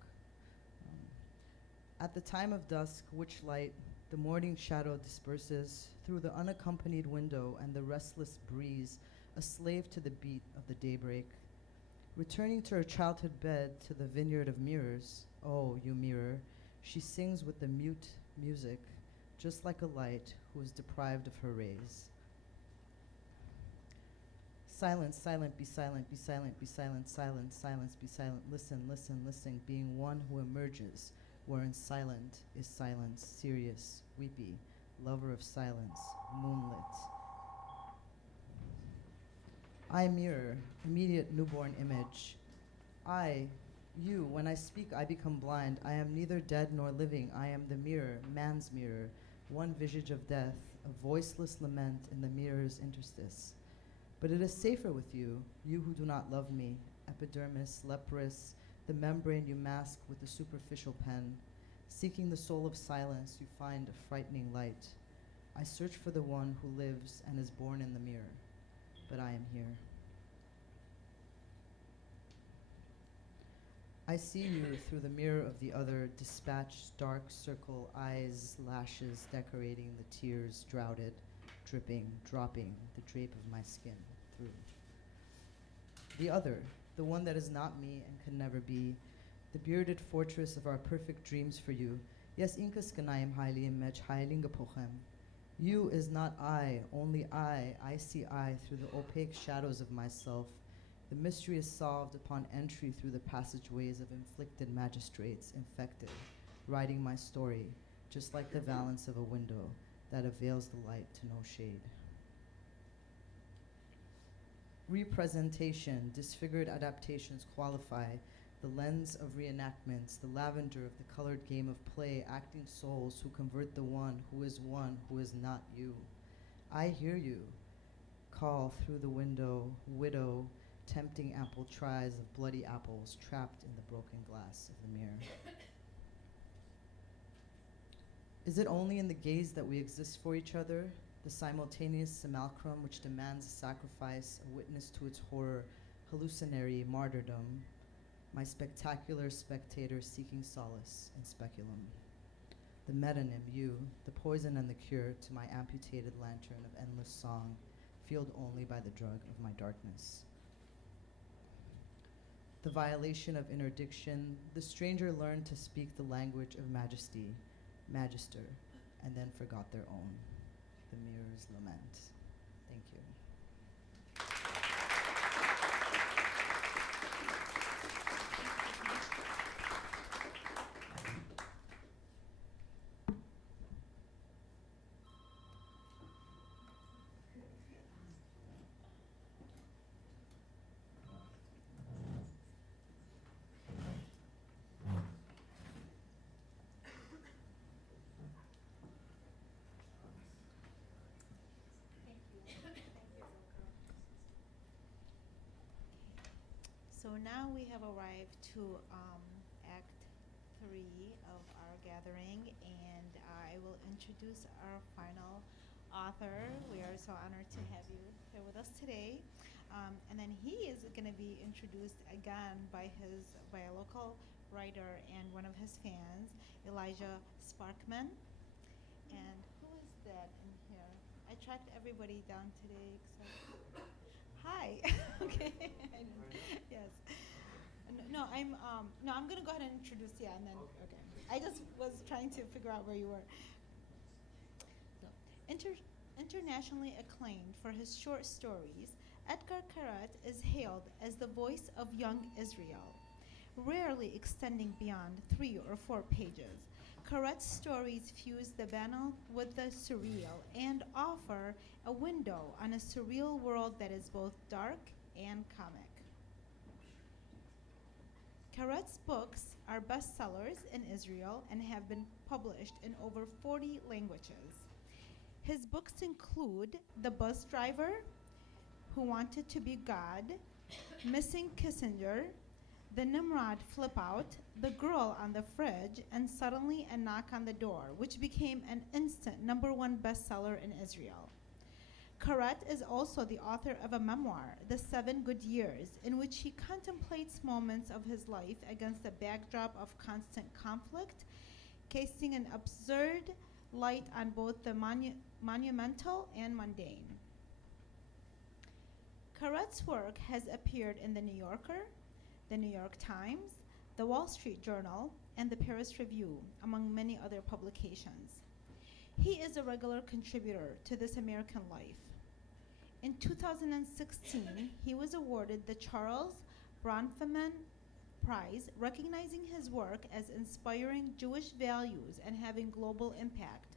At the time of dusk, which light the morning shadow disperses through the unaccompanied window and the restless breeze, a slave to the beat of the daybreak. Returning to her childhood bed, to the vineyard of mirrors, oh, you mirror, she sings with the mute music, just like a light who is deprived of her rays. Silence, silent, be silent, be silent, be silent, silence, silence, be silent, listen, listen, listen, being one who emerges, wherein silent is silence, serious, weepy, lover of silence, moonlit. I mirror, immediate newborn image. You, when I speak, I become blind. I am neither dead nor living. I am the mirror, man's mirror, one visage of death, a voiceless lament in the mirror's interstice. But it is safer with you, you who do not love me, epidermis, leprous, the membrane you mask with a superficial pen. Seeking the soul of silence, you find a frightening light. I search for the one who lives and is born in the mirror, but I am here. I see you through the mirror of the other, dispatched, dark circle, eyes, lashes, decorating the tears, droughted, dripping, dropping the drape of my skin through. The other, the one that is not me and can never be, the bearded fortress of our perfect dreams for you. Yes, inkas kanayim haili mech hailinga pochem. You is not I, only I see I through the opaque shadows of myself. The mystery is solved upon entry through the passageways of inflicted magistrates, infected, writing my story, just like the valance of a window that avails the light to no shade. Representation, disfigured adaptations qualify, the lens of reenactments, the lavender of the colored game of play, acting souls who convert the one who is not you. I hear you, call through the window, widow, tempting apple tries of bloody apples trapped in the broken glass of the mirror. Is it only in the gaze that we exist for each other, the simultaneous simulacrum which demands a sacrifice, a witness to its horror, hallucinatory martyrdom, my spectacular spectator seeking solace in speculum? The metonym, you, the poison and the cure to my amputated lantern of endless song, fueled only by the drug of my darkness. The violation of interdiction, the stranger learned to speak the language of majesty, magister, and then forgot their own. The mirror's lament. Thank you. So now we have arrived to Act 3 of our gathering, and I will introduce our final author. We are so honored to have you here with us today. And then he is going to be introduced again by a local writer and one of his fans, Elijah Sparkman. And who is that in here? I tracked everybody down today. Hi. Okay. Yes. No, I'm gonna go ahead and introduce. Yeah, and then okay. I just was trying to figure out where you were. So, internationally acclaimed for his short stories, Etgar Keret is hailed as the voice of young Israel, rarely extending beyond 3 or 4 pages. Karet's stories fuse the banal with the surreal and offer a window on a surreal world that is both dark and comic. Karet's books are bestsellers in Israel and have been published in over 40 languages. His books include The Bus Driver, Who Wanted to Be God, Missing Kissinger, The Nimrod Flip Out, The Girl on the Fridge, and Suddenly a Knock on the Door, which became an instant #1 bestseller in Israel. Karet is also the author of a memoir, The 7 Good Years, in which he contemplates moments of his life against a backdrop of constant conflict, casting an absurd light on both the monumental and mundane. Karet's work has appeared in The New Yorker, The New York Times, The Wall Street Journal, and the Paris Review, among many other publications. He is a regular contributor to This American Life. In 2016, he was awarded the Charles Bronfman Prize, recognizing his work as inspiring Jewish values and having global impact.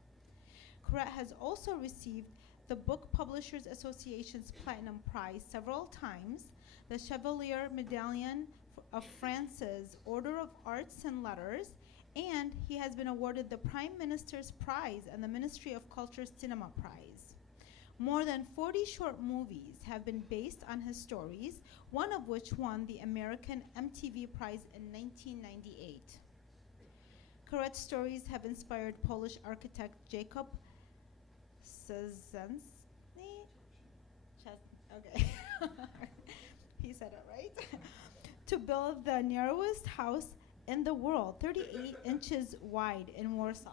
Karet has also received the Book Publishers Association's Platinum Prize several times, the Chevalier Medallion of France's Order of Arts and Letters, and he has been awarded the Prime Minister's Prize and the Ministry of Culture's Cinema Prize. More than 40 short movies have been based on his stories, one of which won the American MTV Prize in 1998. Karet's stories have inspired Polish architect Jacob Szczęsny. Okay. He said it right. To build the narrowest house in the world, 38 inches wide in Warsaw.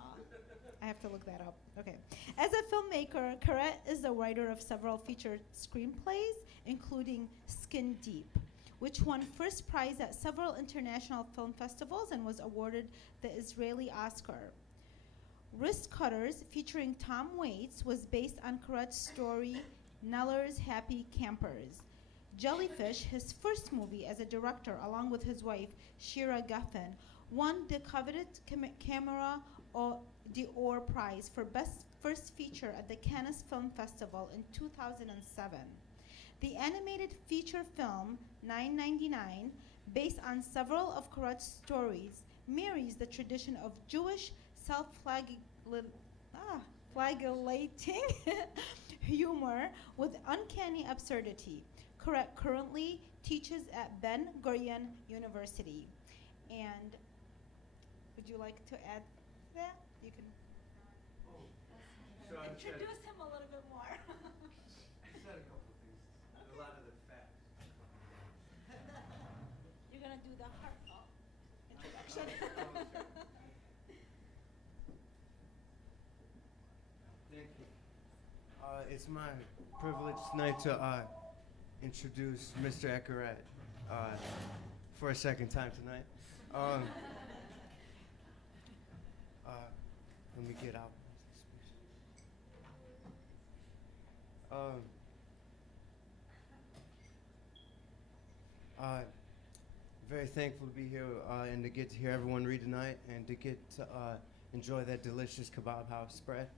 I have to look that up. Okay. As a filmmaker, Karet is the writer of several featured screenplays, including Skin Deep, which won first prize at several international film festivals and was awarded the Israeli Oscar. Wrist Cutters, featuring Tom Waits, was based on Karet's story, Neller's Happy Campers. Jellyfish, his first movie as a director, along with his wife, Shira Geffen, won the coveted Camera d'Or Prize for Best First Feature at the Cannes Film Festival in 2007. The animated feature film, 999, based on several of Karet's stories, marries the tradition of Jewish self-flagellating humor with uncanny absurdity. Karet currently teaches at Ben Gurion University. And would you like to add that? You can introduce him a little bit more. I said a couple of things. A lot of the facts. You're going to do the heartfelt introduction. Thank you. It's my privilege tonight to introduce Mr. Keret for a second time tonight. Let me get out. Very thankful to be here and to get to hear everyone read tonight and to get to enjoy that delicious kebab house spread.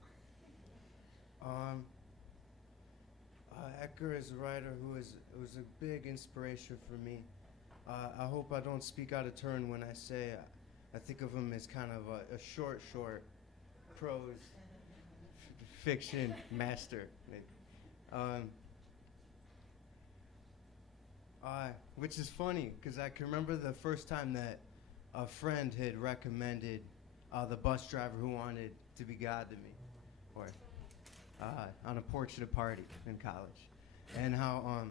Etgar is a writer who was a big inspiration for me. I hope I don't speak out of turn when I say I think of him as kind of a short prose fiction master. Which is funny, because I can remember the first time that a friend had recommended The Bus Driver Who Wanted to Be God to me. Or, on a porch at a party in college, and how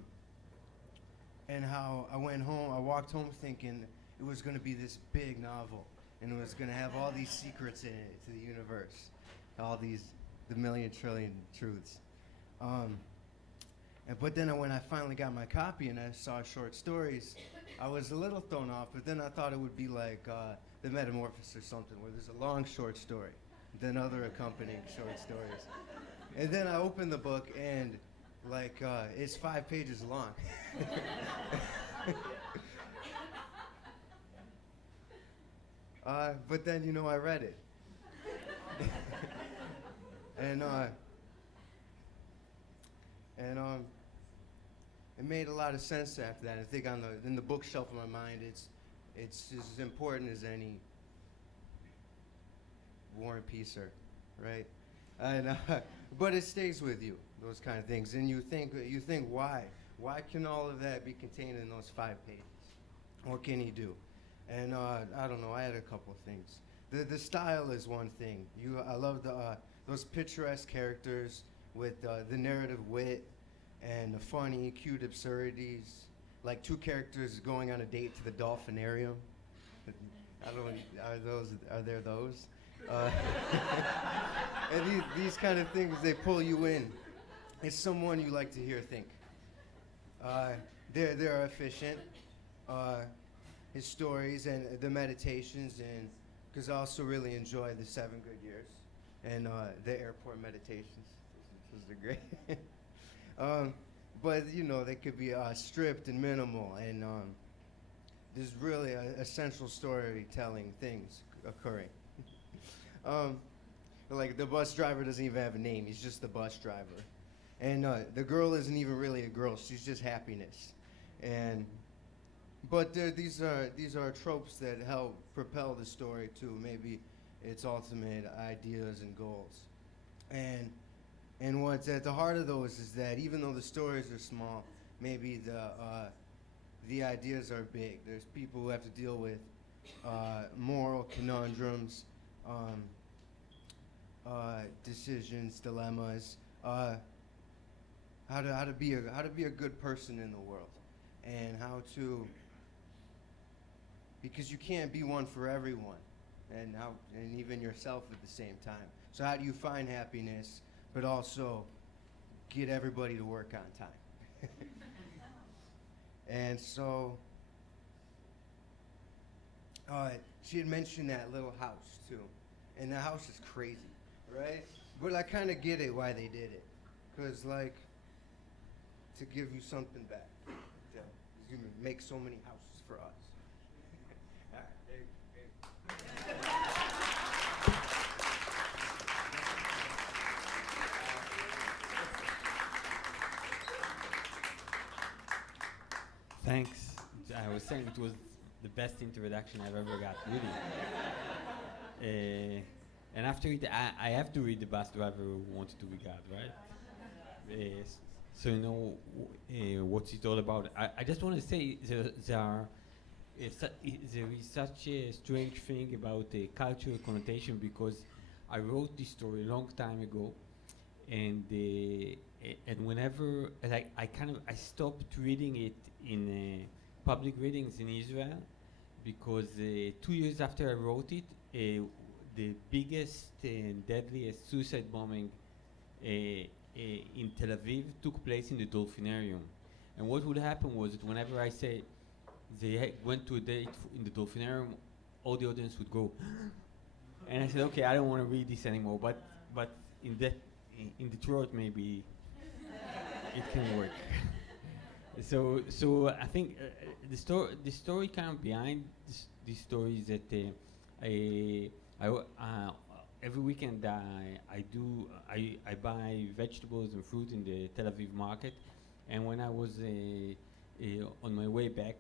I went home. I walked home thinking it was going to be this big novel, and it was going to have all these secrets in it to the universe, the million trillion truths. But then when I finally got my copy and I saw short stories, I was a little thrown off, but then I thought it would be like The Metamorphosis or something, where there's a long short story, then other accompanying short stories. And then I opened the book and it's 5 pages long. But then, I read it. and it made a lot of sense after that. I think in the bookshelf of my mind, it's as important as any War and Peace, right? And but it stays with you, those kind of things, and you think why can all of that be contained in those 5 pages? What can he do? And I don't know. I had a couple of things. The style is one thing. I love those picturesque characters with the narrative wit and the funny, cute absurdities, like 2 characters going on a date to the dolphinarium. I don't know. Are there those? And these kind of things, they pull you in. It's someone you like to hear think. They're efficient. His stories and the meditations, and because I also really enjoy the 7 Good Years and the airport meditations. Those are great. But they could be stripped and minimal, and there's really essential storytelling things occurring. Like the bus driver doesn't even have a name; he's just the bus driver, and the girl isn't even really a girl; she's just happiness, But these are tropes that help propel the story to maybe its ultimate ideas and goals. And what's at the heart of those is that even though the stories are small, maybe the ideas are big. There's people who have to deal with moral conundrums, decisions, dilemmas, how to be a good person in the world, and how to, because you can't be one for everyone, and even yourself at the same time. So how do you find happiness, but also get everybody to work on time? And so she had mentioned that little house too, and the house is crazy, right? But I kind of get it why they did it, because to give you something back, you make so many houses for us. All right, there you go. Thanks. I was saying it was the best introduction I've ever got, really. And after it, I have to read The Bus Driver Who Wanted to Be God, right? So you know what it's all about. I just want to say there is such a strange thing about the cultural connotation, because I wrote this story a long time ago, and whenever I stopped reading it in public readings in Israel, because 2 years after I wrote it, the biggest and deadliest suicide bombing in Tel Aviv took place in the Dolphinarium. And what would happen was that whenever I say they went to a date in the Dolphinarium, all the audience would go, and I said, okay, I don't want to read this anymore. But in Detroit, maybe it can work. So I think the story kind of behind this story is that every weekend I buy vegetables and fruit in the Tel Aviv market, and when I was on my way back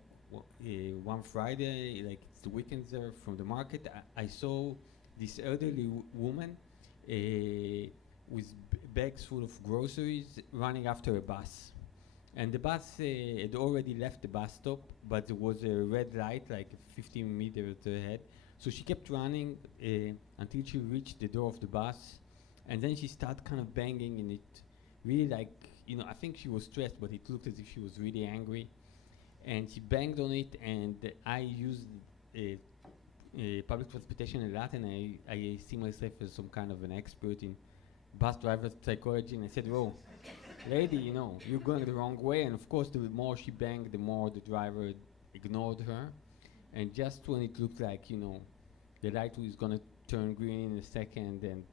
one Friday, like it's the weekends there from the market, I saw this elderly woman with bags full of groceries running after a bus. And the bus had already left the bus stop, but there was a red light, like 15 meters ahead. So she kept running until she reached the door of the bus, And then she started kind of banging, and it really like, I think she was stressed, but it looked as if she was really angry. And she banged on it, and I used public transportation a lot, and I see myself as some kind of an expert in bus driver psychology, and I said, "Whoa, lady, you're going the wrong way." And of course, the more she banged, the more the driver ignored her. And just when it looked like, the light was going to turn green in a second, and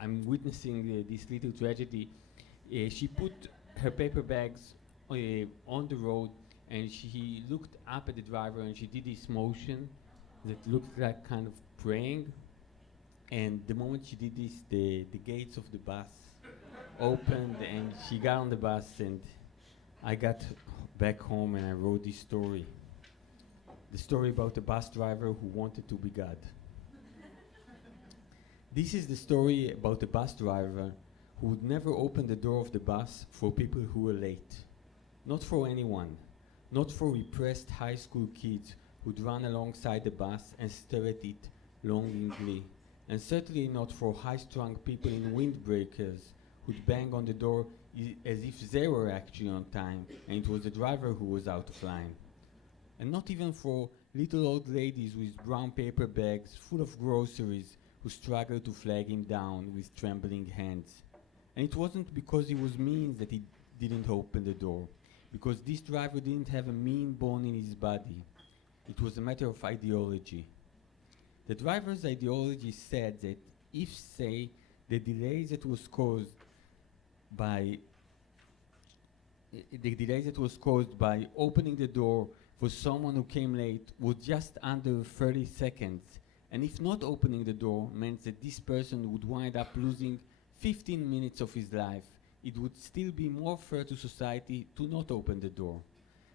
I'm witnessing this little tragedy, she put her paper bags on the road, and she looked up at the driver, and she did this motion that looked like kind of praying. And the moment she did this, the gates of the bus opened, and she got on the bus, and I got back home, and I wrote this story. The story about a bus driver who wanted to be God. This is the story about a bus driver who would never open the door of the bus for people who were late. Not for anyone. Not for repressed high school kids who'd run alongside the bus and stare at it longingly. And certainly not for high-strung people in windbreakers who'd bang on the door as if they were actually on time and it was the driver who was out of line. And not even for little old ladies with brown paper bags full of groceries who struggled to flag him down with trembling hands. And it wasn't because he was mean that he didn't open the door, because this driver didn't have a mean bone in his body. It was a matter of ideology. The driver's ideology said that if, say, the delay that was caused by opening the door for someone who came late was just under 30 seconds, and if not opening the door meant that this person would wind up losing 15 minutes of his life, it would still be more fair to society to not open the door,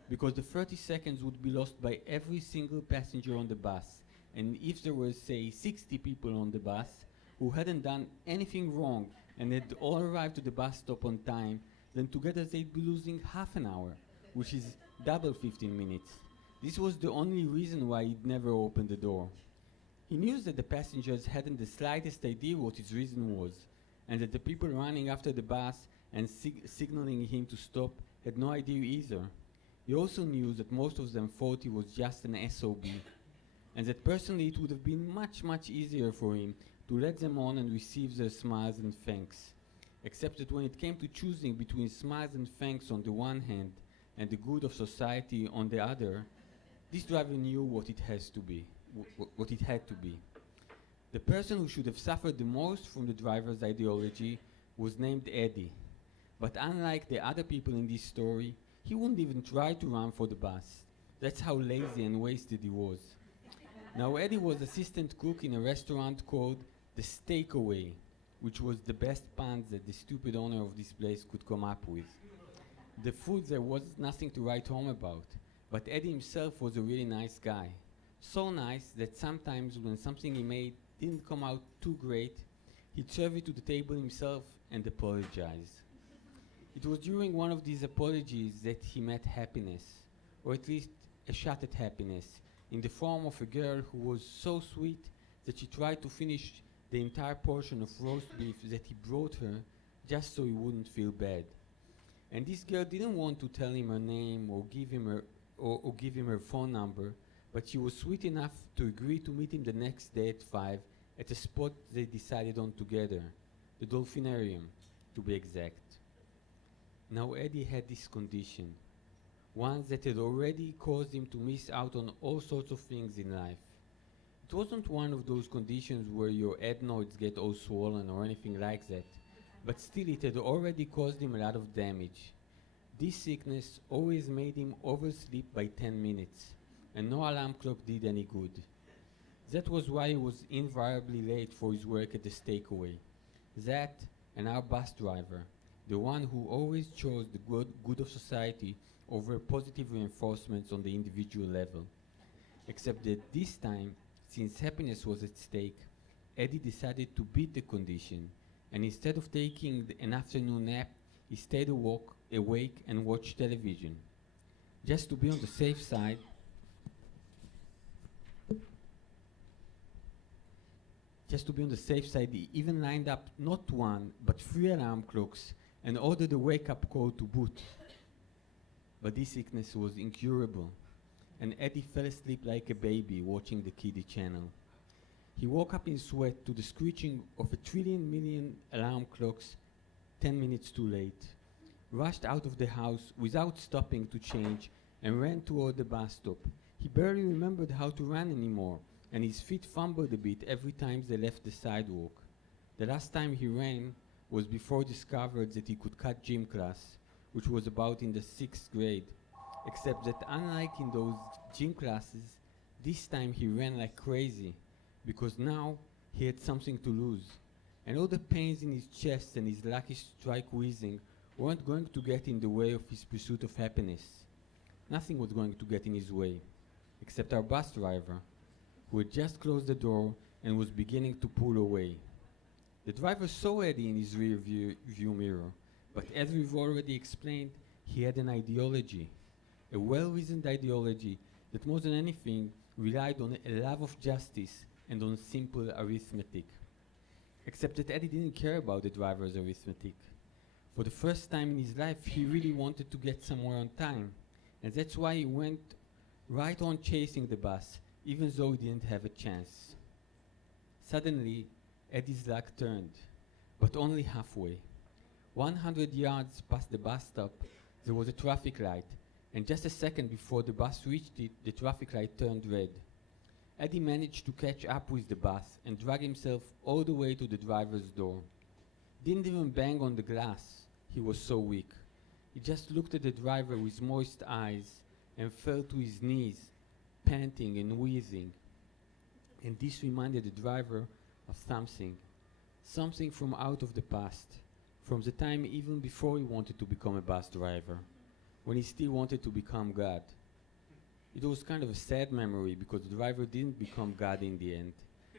because the 30 seconds would be lost by every single passenger on the bus. And if there were, say, 60 people on the bus who hadn't done anything wrong and had all arrived to the bus stop on time, then together they'd be losing half an hour, which is double 15 minutes. This was the only reason why he'd never opened the door. He knew that the passengers hadn't the slightest idea what his reason was, and that the people running after the bus and signaling him to stop had no idea either. He also knew that most of them thought he was just an SOB, and that personally it would have been much, much easier for him to let them on and receive their smiles and thanks. Except that when it came to choosing between smiles and thanks on the one hand and the good of society on the other, this driver knew what it has to be, what it had to be. The person who should have suffered the most from the driver's ideology was named Eddie. But unlike the other people in this story, he wouldn't even try to run for the bus. That's how lazy and wasted he was. Now, Eddie was assistant cook in a restaurant called The Steakaway, which was the best pun that the stupid owner of this place could come up with. The food there was nothing to write home about, but Eddie himself was a really nice guy. So nice that sometimes when something he made didn't come out too great, he'd serve it to the table himself and apologize. It was during one of these apologies that he met happiness, or at least a shot at happiness, in the form of a girl who was so sweet that she tried to finish the entire portion of roast beef that he brought her just so he wouldn't feel bad. And this girl didn't want to tell him her name or give him her phone number, but she was sweet enough to agree to meet him the next day at 5 at a spot they decided on together, the Dolphinarium, to be exact. Now Eddie had this condition, one that had already caused him to miss out on all sorts of things in life. It wasn't one of those conditions where your adenoids get all swollen or anything like that, but still it had already caused him a lot of damage. This sickness always made him oversleep by 10 minutes, and no alarm clock did any good. That was why he was invariably late for his work at the Steakaway. That and our bus driver, the one who always chose the good of society over positive reinforcements on the individual level. Except that this time, since happiness was at stake, Eddie decided to beat the condition, and instead of taking an afternoon nap, he stayed awake and watched television. Just to be on the safe side, just to be on the safe side, he even lined up not one, but 3 alarm clocks and ordered a wake-up call to boot. But this sickness was incurable, and Eddie fell asleep like a baby watching the kiddie channel. He woke up in sweat to the screeching of a trillion million alarm clocks 10 minutes too late, rushed out of the house without stopping to change, and ran toward the bus stop. He barely remembered how to run anymore, and his feet fumbled a bit every time they left the sidewalk. The last time he ran was before he discovered that he could cut gym class, which was about in the 6th grade, except that unlike in those gym classes, this time he ran like crazy, because now he had something to lose, and all the pains in his chest and his lucky strike wheezing weren't going to get in the way of his pursuit of happiness. Nothing was going to get in his way, except our bus driver, who had just closed the door and was beginning to pull away. The driver saw Eddie in his rear view mirror, but as we've already explained, he had an ideology, a well-reasoned ideology that more than anything relied on a love of justice and on simple arithmetic. Except that Eddie didn't care about the driver's arithmetic. For the first time in his life, he really wanted to get somewhere on time, and that's why he went right on chasing the bus, even though he didn't have a chance. Suddenly, Eddie's luck turned, but only halfway. 100 yards past the bus stop, there was a traffic light, and just a second before the bus reached it, the traffic light turned red. Eddie managed to catch up with the bus and drag himself all the way to the driver's door. Didn't even bang on the glass, he was so weak. He just looked at the driver with moist eyes and fell to his knees, panting and wheezing. And this reminded the driver of something from out of the past, from the time even before he wanted to become a bus driver, when he still wanted to become God. It was kind of a sad memory because the driver didn't become God in the end,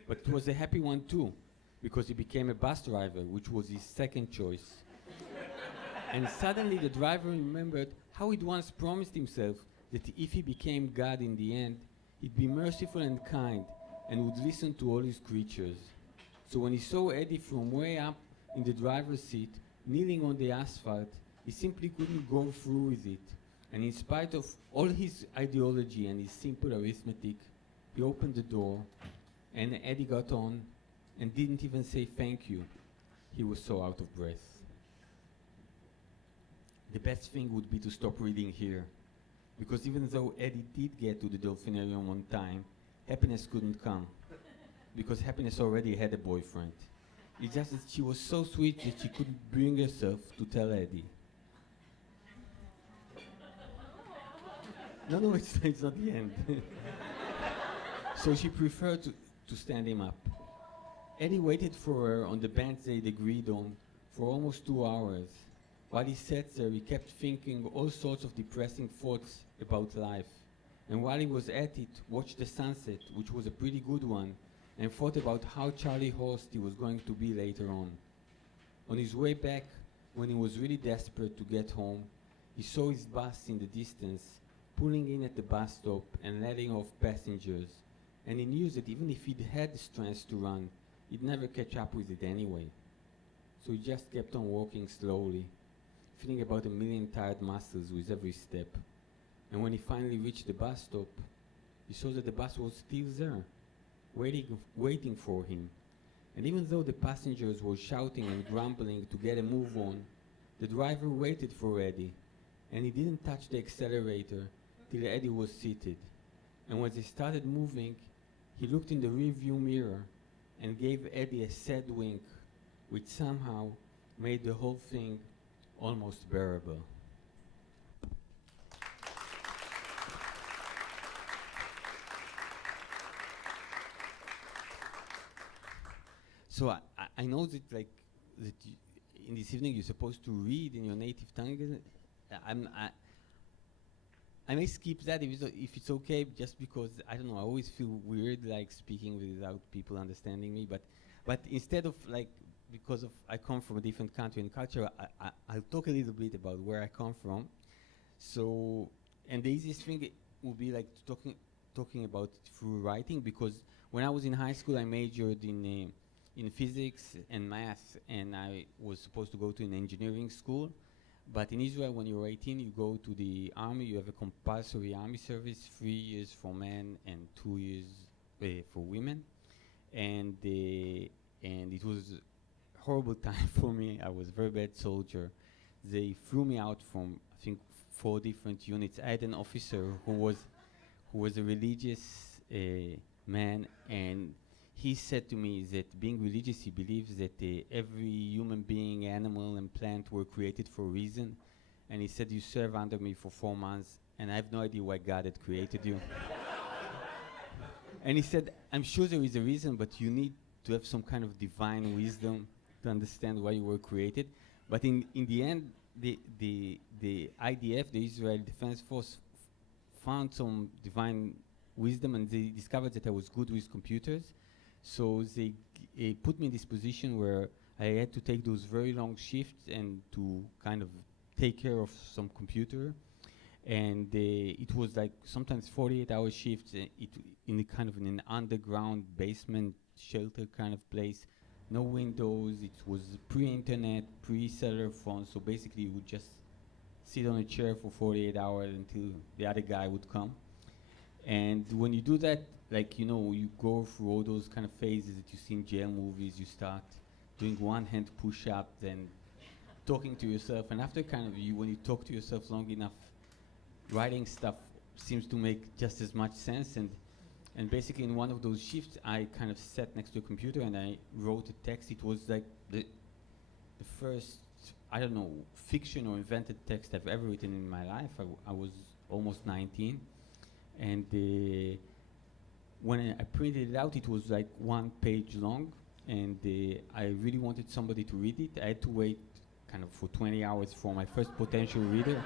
but it was a happy one too, because he became a bus driver, which was his second choice. And suddenly the driver remembered how he'd once promised himself that if he became God in the end, he'd be merciful and kind and would listen to all his creatures. So when he saw Eddie from way up in the driver's seat, kneeling on the asphalt, he simply couldn't go through with it. And in spite of all his ideology and his simple arithmetic, he opened the door, and Eddie got on and didn't even say thank you. He was so out of breath. The best thing would be to stop reading here, because even though Eddie did get to the Dolphinarium on time, happiness couldn't come, because happiness already had a boyfriend. It's just that she was so sweet that she couldn't bring herself to tell Eddie. No, it's not the end. So she preferred to stand him up. Eddie waited for her on the bench they'd agreed on for almost 2 hours. While he sat there, he kept thinking all sorts of depressing thoughts about life. And while he was at it, watched the sunset, which was a pretty good one, and thought about how Charlie horsed he was going to be later on. On his way back, when he was really desperate to get home, he saw his bus in the distance, pulling in at the bus stop and letting off passengers. And he knew that even if he'd had the strength to run, he'd never catch up with it anyway. So he just kept on walking slowly, feeling about 1 million tired muscles with every step. And when he finally reached the bus stop, he saw that the bus was still there, waiting for him. And even though the passengers were shouting and grumbling to get a move on, the driver waited for Eddie, and he didn't touch the accelerator till Eddie was seated. And when they started moving, he looked in the rearview mirror and gave Eddie a sad wink, which somehow made the whole thing almost bearable. So I know that in this evening you're supposed to read in your native tongue. I may skip that if it's okay, just because I don't know. I always feel weird speaking without people understanding me. But instead of because I come from a different country and culture, I'll talk a little bit about where I come from. So, and the easiest thing would be talking about it through writing, because when I was in high school, I majored in in physics and math, and I was supposed to go to an engineering school. But in Israel, when you're 18, you go to the army. You have a compulsory army service, 3 years for men and 2 years for women. And it was a horrible time for me. I was a very bad soldier. They threw me out from, I think, 4 different units. I had an officer who was a religious man, and he said to me that being religious, he believes that every human being, animal, and plant were created for a reason. And he said, you serve under me for 4 months, and I have no idea why God had created you. And he said, I'm sure there is a reason, but you need to have some kind of divine wisdom to understand why you were created. But in the end, the IDF, the Israel Defense Force, found some divine wisdom, and they discovered that I was good with computers. So they put me in this position where I had to take those very long shifts and to kind of take care of some computer. And it was like sometimes 48-hour shifts in a kind of in an underground basement shelter kind of place. No windows. It was pre-internet, pre-cellular phone. So basically you would just sit on a chair for 48 hours until the other guy would come. And when you do that, like, you know, you go through all those kind of phases that you see in jail movies. You start doing one-hand push-ups and talking to yourself. And after kind of when you talk to yourself long enough, writing stuff seems to make just as much sense. And basically in one of those shifts, I kind of sat next to a computer and I wrote a text. It was like the first, I don't know, fiction or invented text I've ever written in my life. I was almost 19. And when I printed it out, it was like 1 page long. And I really wanted somebody to read it. I had to wait kind of for 20 hours for my first potential reader.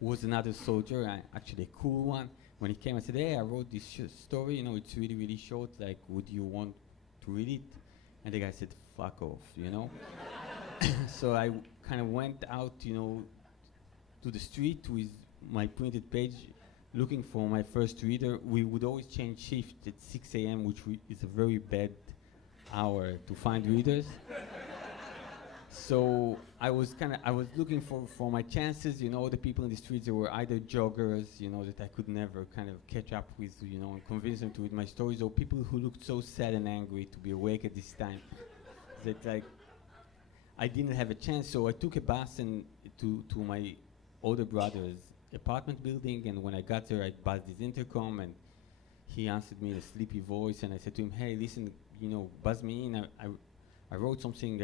Was another soldier, actually a cool one. When he came, I said, hey, I wrote this story, you know, it's really, really short, like, would you want to read it? And the guy said, fuck off, you know? So I kind of went out, you know, to the street with my printed page, looking for my first reader. We would always change shift at 6 a.m., which is a very bad hour to find readers. So I was looking for my chances, you know, the people in the streets, they were either joggers, you know, that I could never kind of catch up with, you know, and convince them to read my stories, or people who looked so sad and angry to be awake at this time that, like, I didn't have a chance. So I took a bus and to my older brother's apartment building, and when I got there, I buzzed his intercom, and he answered me in a sleepy voice, and I said to him, hey, listen, you know, buzz me in. I wrote something,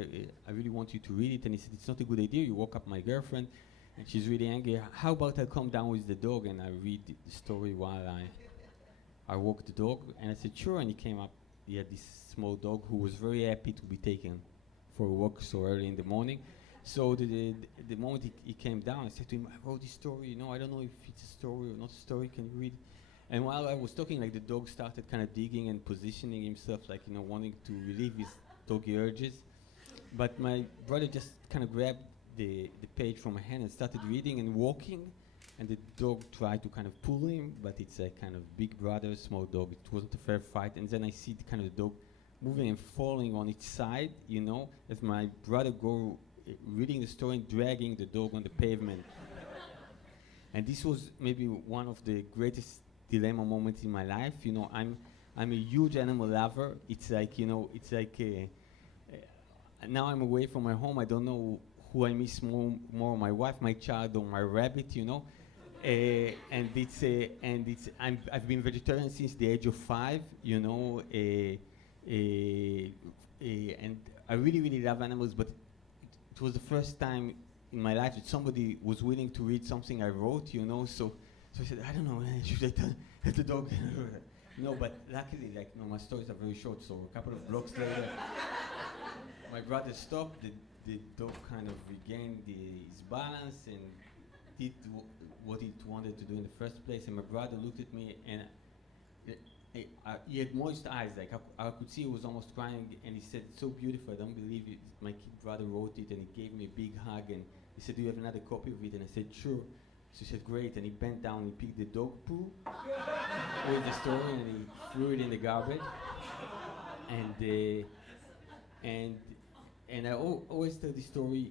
I really want you to read it. And he said, it's not a good idea. You woke up my girlfriend, and she's really angry. How about I come down with the dog and I read the story while I walk the dog? And I said, sure. And he came up. He had this small dog who was very happy to be taken for a walk so early in the morning. So the moment he came down, I said to him, I wrote this story. You know, I don't know if it's a story or not a story. Can you read it? And while I was talking, like, the dog started kind of digging and positioning himself, like, you know, wanting to relieve his doggy urges. But my brother just kind of grabbed the page from my hand and started reading and walking, and the dog tried to kind of pull him, but it's a kind of big brother, small dog. It wasn't a fair fight. And then I see the kind of the dog moving and falling on its side, you know, as my brother go reading the story and dragging the dog on the pavement. And this was maybe one of the greatest dilemma moments in my life. You know, I'm a huge animal lover. It's like, you know, it's like now I'm away from my home. I don't know who I miss more, my wife, my child, or my rabbit, you know. And I've been vegetarian since the age of 5, you know. And I really, really love animals, but it was the first time in my life that somebody was willing to read something I wrote, you know. So I said, I don't know, should I tell the dog? No, but luckily, like, no, my stories are very short, so a couple of blocks later, my brother stopped, the dog kind of regained his balance and did what it wanted to do in the first place, and my brother looked at me, and he had moist eyes, like, I could see he was almost crying, and he said, so beautiful, I don't believe it. My kid brother wrote it, and he gave me a big hug, and he said, do you have another copy of it? And I said, sure. So he said, great, and he bent down and picked the dog poo with the story, and he threw it in the garbage. and and I always tell the story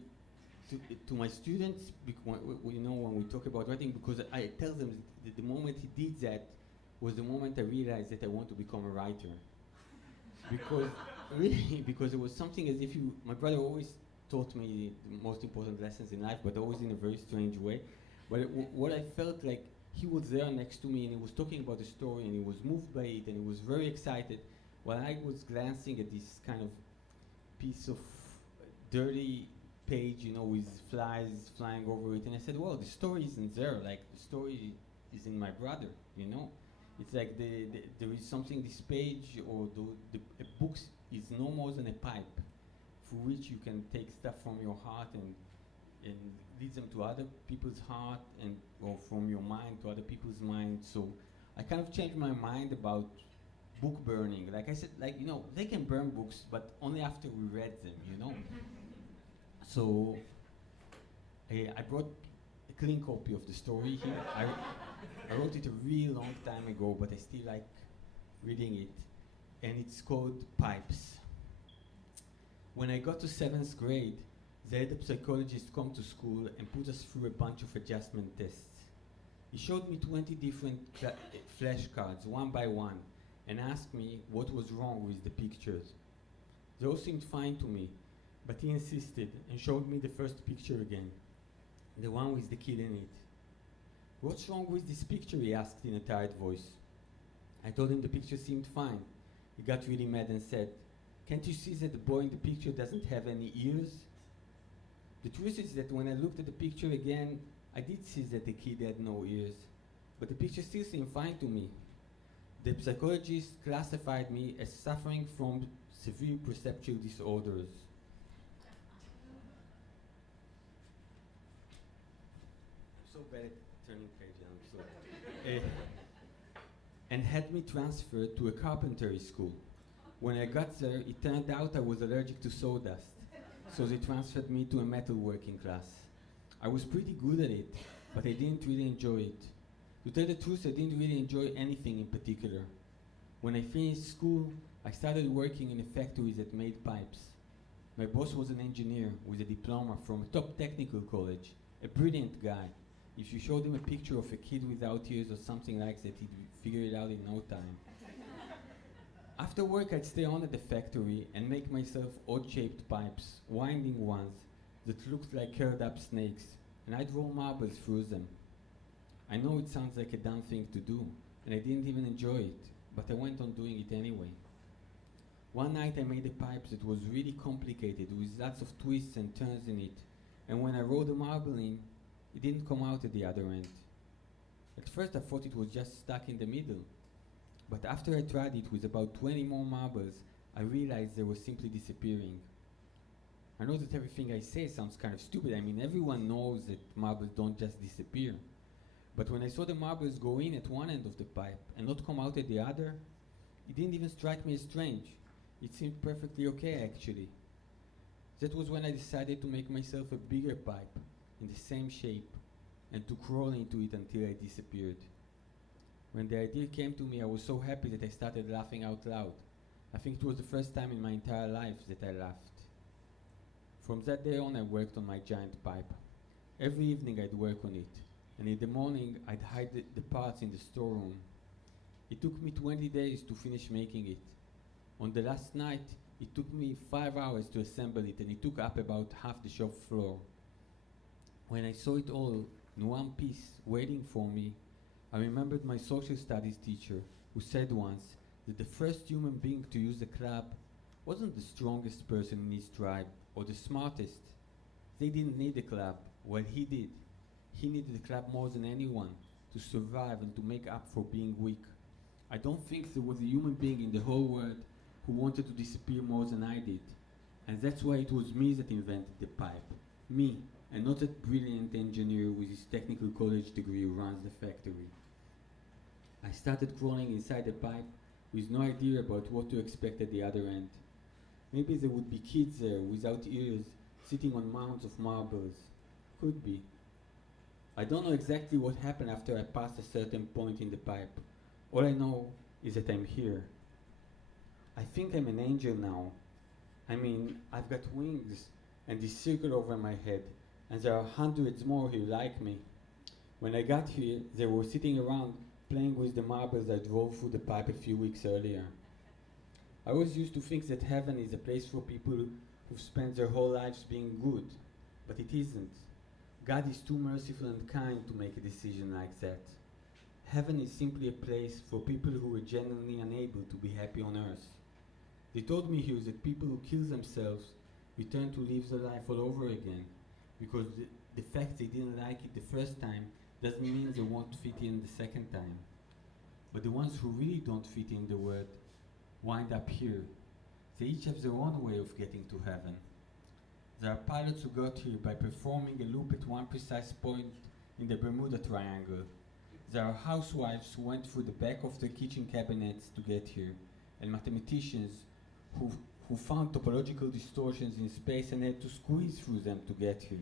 to my students, when we talk about writing, because I tell them that the moment he did that was the moment I realized that I want to become a writer. Because really, because it was something as if my brother always taught me the most important lessons in life, but always in a very strange way. But what I felt like, he was there next to me and he was talking about the story and he was moved by it and he was very excited, while I was glancing at this kind of piece of dirty page, with flies flying over it, and I said, well, the story isn't there, like the story is in my brother, It's like there is something, this page or the books is no more than a pipe through which you can take stuff from your heart and lead them to other people's heart or from your mind to other people's mind. So I kind of changed my mind about book burning. Like I said, they can burn books, but only after we read them, So I brought a clean copy of the story here. I wrote it a really long time ago, but I still like reading it. And it's called Pipes. When I got to 7th grade, they had a psychologist come to school and put us through a bunch of adjustment tests. He showed me 20 different flashcards, one by one, and asked me what was wrong with the pictures. They all seemed fine to me, but he insisted and showed me the first picture again, the one with the kid in it. What's wrong with this picture, he asked in a tired voice. I told him the picture seemed fine. He got really mad and said, can't you see that the boy in the picture doesn't have any ears? The truth is that when I looked at the picture again, I did see that the kid had no ears, but the picture still seemed fine to me. The psychologist classified me as suffering from severe perceptual disorders. I'm so bad at turning pages, I'm sorry. And had me transferred to a carpentry school. When I got there, it turned out I was allergic to sawdust, so they transferred me to a metalworking class. I was pretty good at it, but I didn't really enjoy it. To tell the truth, I didn't really enjoy anything in particular. When I finished school, I started working in a factory that made pipes. My boss was an engineer with a diploma from a top technical college, a brilliant guy. If you showed him a picture of a kid without ears or something like that, he'd figure it out in no time. After work, I'd stay on at the factory and make myself odd-shaped pipes, winding ones that looked like curled-up snakes, and I'd roll marbles through them. I know it sounds like a dumb thing to do, and I didn't even enjoy it, but I went on doing it anyway. One night I made a pipe that was really complicated, with lots of twists and turns in it, and when I rolled the marble in, it didn't come out at the other end. At first I thought it was just stuck in the middle, but after I tried it with about 20 more marbles, I realized they were simply disappearing. I know that everything I say sounds kind of stupid. I mean, everyone knows that marbles don't just disappear. But when I saw the marbles go in at one end of the pipe and not come out at the other, it didn't even strike me as strange. It seemed perfectly okay, actually. That was when I decided to make myself a bigger pipe in the same shape and to crawl into it until I disappeared. When the idea came to me, I was so happy that I started laughing out loud. I think it was the first time in my entire life that I laughed. From that day on, I worked on my giant pipe. Every evening I'd work on it, and in the morning I'd hide the parts in the storeroom. It took me 20 days to finish making it. On the last night, it took me 5 hours to assemble it, and it took up about half the shop floor. When I saw it all in one piece waiting for me, I remembered my social studies teacher, who said once that the first human being to use a club wasn't the strongest person in his tribe or the smartest. They didn't need a club, while he did. He needed a club more than anyone to survive and to make up for being weak. I don't think there was a human being in the whole world who wanted to disappear more than I did. And that's why it was me that invented the pipe. Me, and not that brilliant engineer with his technical college degree who runs the factory. I started crawling inside the pipe with no idea about what to expect at the other end. Maybe there would be kids there without ears, sitting on mounds of marbles. Could be. I don't know exactly what happened after I passed a certain point in the pipe. All I know is that I'm here. I think I'm an angel now. I mean, I've got wings and this circle over my head, and there are hundreds more here like me. When I got here, they were sitting around playing with the marbles I drove through the pipe a few weeks earlier. I always used to think that heaven is a place for people who've spent their whole lives being good, but it isn't. God is too merciful and kind to make a decision like that. Heaven is simply a place for people who are genuinely unable to be happy on earth. They told me here that people who kill themselves return to live their life all over again, because the fact they didn't like it the first time doesn't mean they won't fit in the second time. But the ones who really don't fit in the world wind up here. They each have their own way of getting to heaven. There are pilots who got here by performing a loop at one precise point in the Bermuda Triangle. There are housewives who went through the back of their kitchen cabinets to get here, and mathematicians who found topological distortions in space and had to squeeze through them to get here.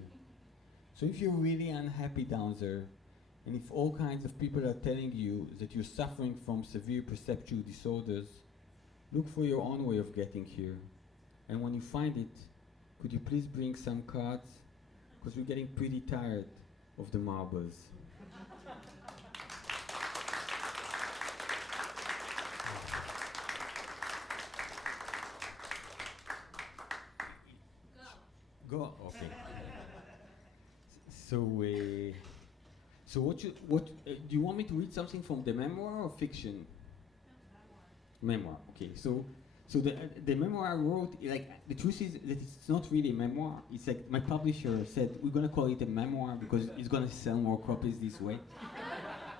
So if you're really unhappy down there, and if all kinds of people are telling you that you're suffering from severe perceptual disorders, look for your own way of getting here. And when you find it, could you please bring some cards? Because we're getting pretty tired of the marbles. Go. Okay. So what do you want me to read something from the memoir or fiction? Memoir. Okay. So the memoir I wrote, like, the truth is that it's not really a memoir. It's like my publisher said, we're gonna call it a memoir because it's gonna sell more copies this way.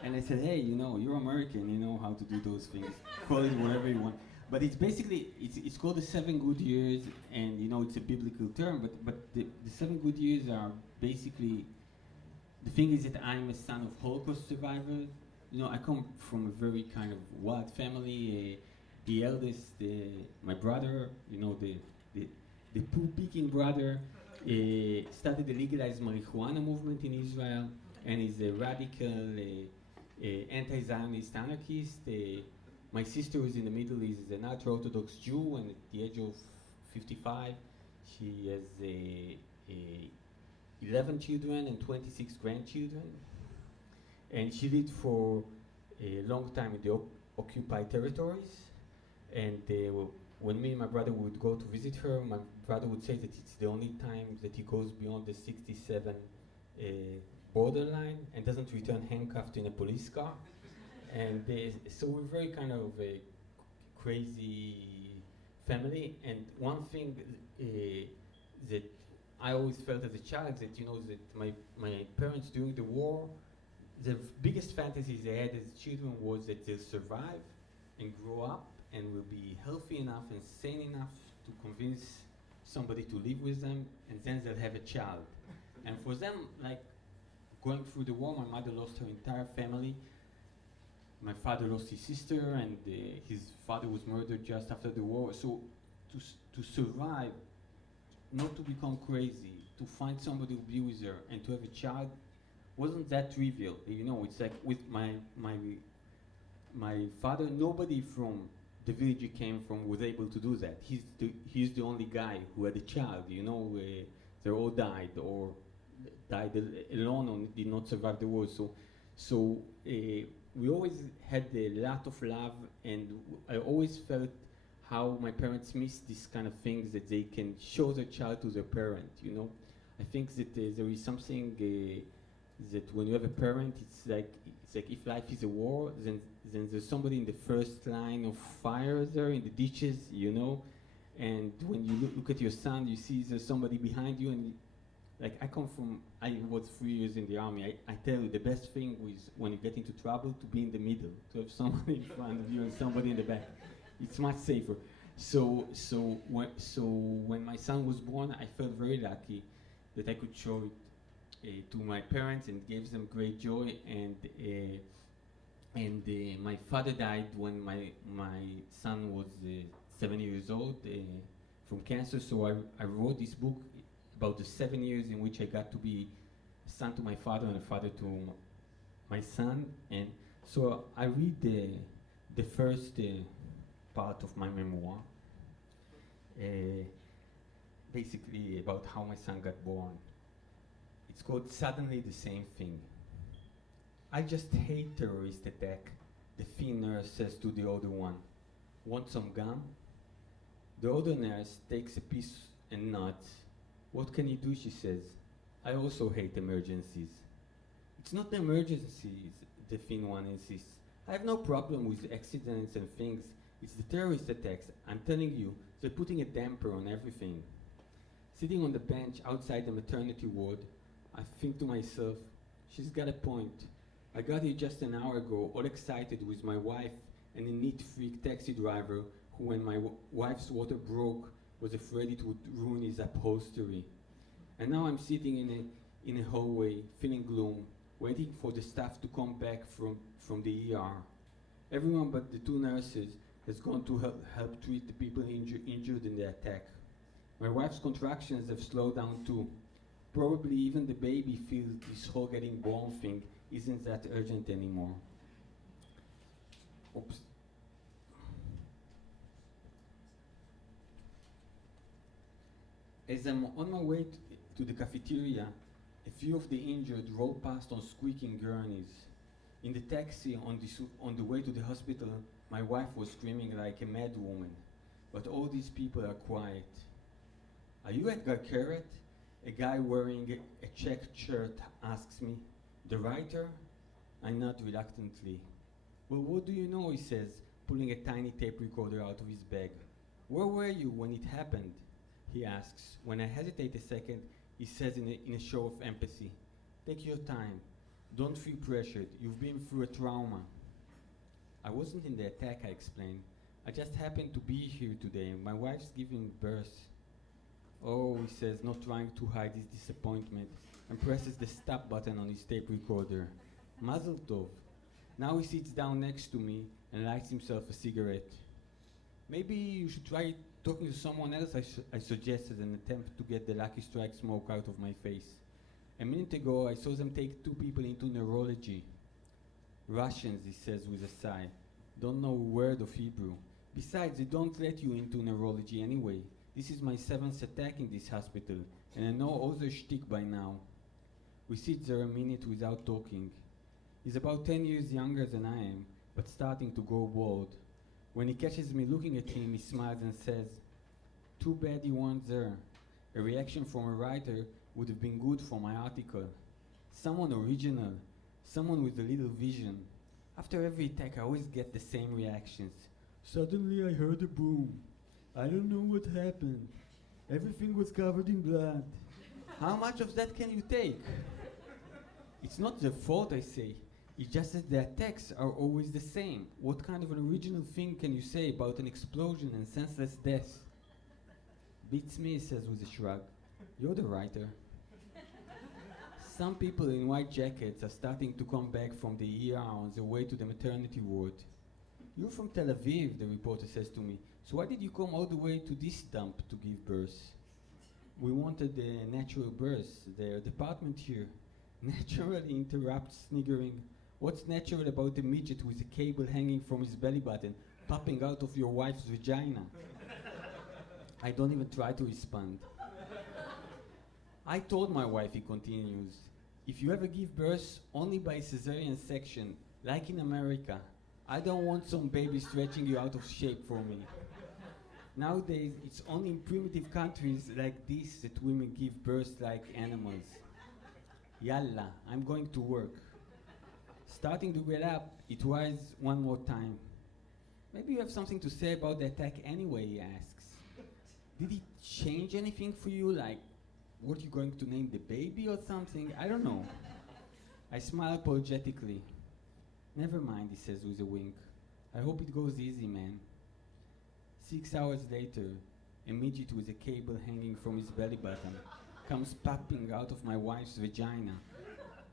And I said, hey, you're American, you know how to do those things. Call it whatever you want. But it's basically, it's called the 7 good years, and it's a biblical term, but the 7 good years are basically, the thing is that I'm a son of Holocaust survivors. I come from a very kind of wild family. The eldest, my brother, the poo-picking brother, started the legalized marijuana movement in Israel, and is a radical anti-Zionist anarchist. My sister, who's in the Middle East, is an ultra-Orthodox Jew, and at the age of 55, she has 11 children and 26 grandchildren. And she lived for a long time in the occupied territories. And when me and my brother would go to visit her, my brother would say that it's the only time that he goes beyond the 67 borderline and doesn't return handcuffed in a police car. And so we're very kind of a crazy family. And one thing that I always felt as a child, that that my parents during the war, the biggest fantasies they had as children was that they'll survive and grow up and will be healthy enough and sane enough to convince somebody to live with them, and then they'll have a child. And for them, like, going through the war, my mother lost her entire family. My father lost his sister, and his father was murdered just after the war. So to survive, not to become crazy, to find somebody who be with her, and to have a child wasn't that trivial. It's like with my father, nobody from the village he came from was able to do that. He's the only guy who had a child. They all died or died alone or did not survive the war. So we always had a lot of love, and I always felt how my parents miss these kind of things, that they can show their child to their parent. I think that there is something that when you have a parent, it's like if life is a war, then there's somebody in the first line of fire there in the ditches, and when you look at your son, you see there's somebody behind you, and like I was 3 years in the army. I tell you, the best thing is when you get into trouble to be in the middle, to have somebody in front of you and somebody in the back. It's much safer. So when my son was born, I felt very lucky that I could show it to my parents, and gave them great joy. And my father died when my son was 7 years old from cancer. So I wrote this book about the 7 years in which I got to be a son to my father and a father to my son. And so I read the first part of my memoir, basically about how my son got born. It's called Suddenly the Same Thing. I just hate terrorist attack, the thin nurse says to the older one. Want some gum? The older nurse takes a piece and nods. What can you do, she says. I also hate emergencies. It's not the emergencies, the thin one insists. I have no problem with accidents and things. It's the terrorist attacks. I'm telling you, they're putting a damper on everything. Sitting on the bench outside the maternity ward, I think to myself, she's got a point. I got here just an hour ago, all excited with my wife and a neat freak taxi driver who, when my wife's water broke, was afraid it would ruin his upholstery. And now I'm sitting in a hallway, feeling gloom, waiting for the staff to come back from the ER. Everyone but the two nurses has gone to help treat the people injured in the attack. My wife's contractions have slowed down too. Probably even the baby feels this whole getting born thing isn't that urgent anymore. Oops. As I'm on my way to the cafeteria, a few of the injured roll past on squeaking gurneys. In the taxi on the way to the hospital, my wife was screaming like a mad woman, but all these people are quiet. Are you Etgar Keret? A guy wearing a checked shirt asks me. The writer? I nod reluctantly. Well, what do you know, he says, pulling a tiny tape recorder out of his bag. Where were you when it happened? He asks. When I hesitate a second, he says in a show of empathy, take your time. Don't feel pressured. You've been through a trauma. I wasn't in the attack, I explained. I just happened to be here today. My wife's giving birth. Oh, he says, not trying to hide his disappointment, and presses the stop button on his tape recorder. Mazel tov. Now he sits down next to me and lights himself a cigarette. Maybe you should try talking to someone else, I suggested, an attempt to get the Lucky Strike smoke out of my face. A minute ago, I saw them take 2 people into neurology. Russians, he says with a sigh, don't know a word of Hebrew. Besides, they don't let you into neurology anyway. This is my 7th attack in this hospital, and I know all the shtick by now. We sit there a minute without talking. He's about 10 years younger than I am, but starting to go bald. When he catches me looking at him, he smiles and says, too bad you weren't there. A reaction from a writer would have been good for my article. Someone original, someone with a little vision. After every attack, I always get the same reactions. Suddenly I heard a boom. I don't know what happened. Everything was covered in blood. How much of that can you take? It's not their fault, I say. It's just that the attacks are always the same. What kind of an original thing can you say about an explosion and senseless death? Beats me, he says with a shrug. You're the writer. Some people in white jackets are starting to come back from the ER on their way to the maternity ward. You're from Tel Aviv, the reporter says to me. So why did you come all the way to this dump to give birth? We wanted a natural birth. The department here naturally interrupts, sniggering. What's natural about a midget with a cable hanging from his belly button, popping out of your wife's vagina? I don't even try to respond. I told my wife, he continues, if you ever give birth, only by cesarean section, like in America. I don't want some baby stretching you out of shape for me. Nowadays, it's only in primitive countries like this that women give birth like animals. Yalla, I'm going to work. Starting to get up, it was one more time. Maybe you have something to say about the attack anyway, he asks. Did it change anything for you? Like, what you going to name the baby or something? I don't know. I smile apologetically. Never mind, he says with a wink. I hope it goes easy, man. 6 hours later, a midget with a cable hanging from his belly button comes popping out of my wife's vagina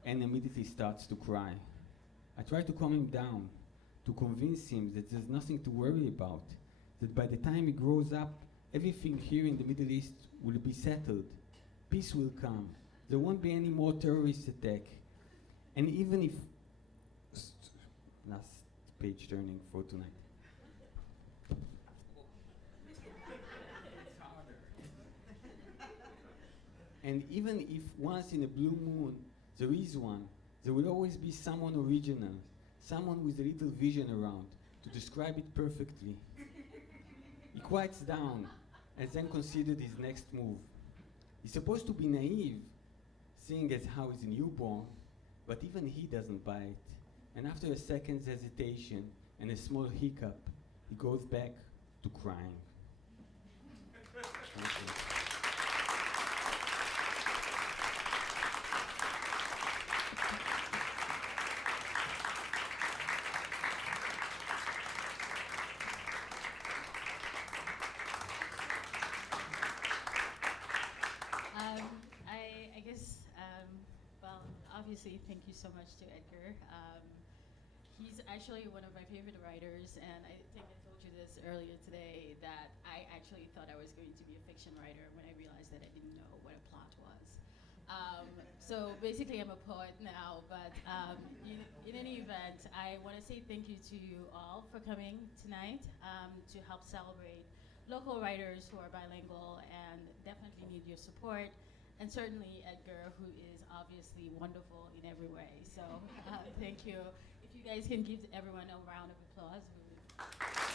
and immediately starts to cry. I try to calm him down, to convince him that there's nothing to worry about, that by the time he grows up, everything here in the Middle East will be settled. Peace will come. There won't be any more terrorist attack. And even if... Last page turning for tonight. And even if once in a blue moon there is one, there will always be someone original, someone with a little vision around to describe it perfectly. He quiets down and then considered his next move. He's supposed to be naive, seeing as how he's a newborn, but even he doesn't buy it. And after a second's hesitation and a small hiccup, he goes back to crying. Thank you. I guess, well, obviously, thank you so much to Edgar. He's actually one of my favorite writers, and I think I told you this earlier today, that I actually thought I was going to be a fiction writer when I realized that I didn't know what a plot was. So basically, I'm a poet now, but in any event, I want to say thank you to you all for coming tonight to help celebrate local writers who are bilingual and definitely need your support. And certainly Edgar, who is obviously wonderful in every way. So thank you. If you guys can give everyone a round of applause. We would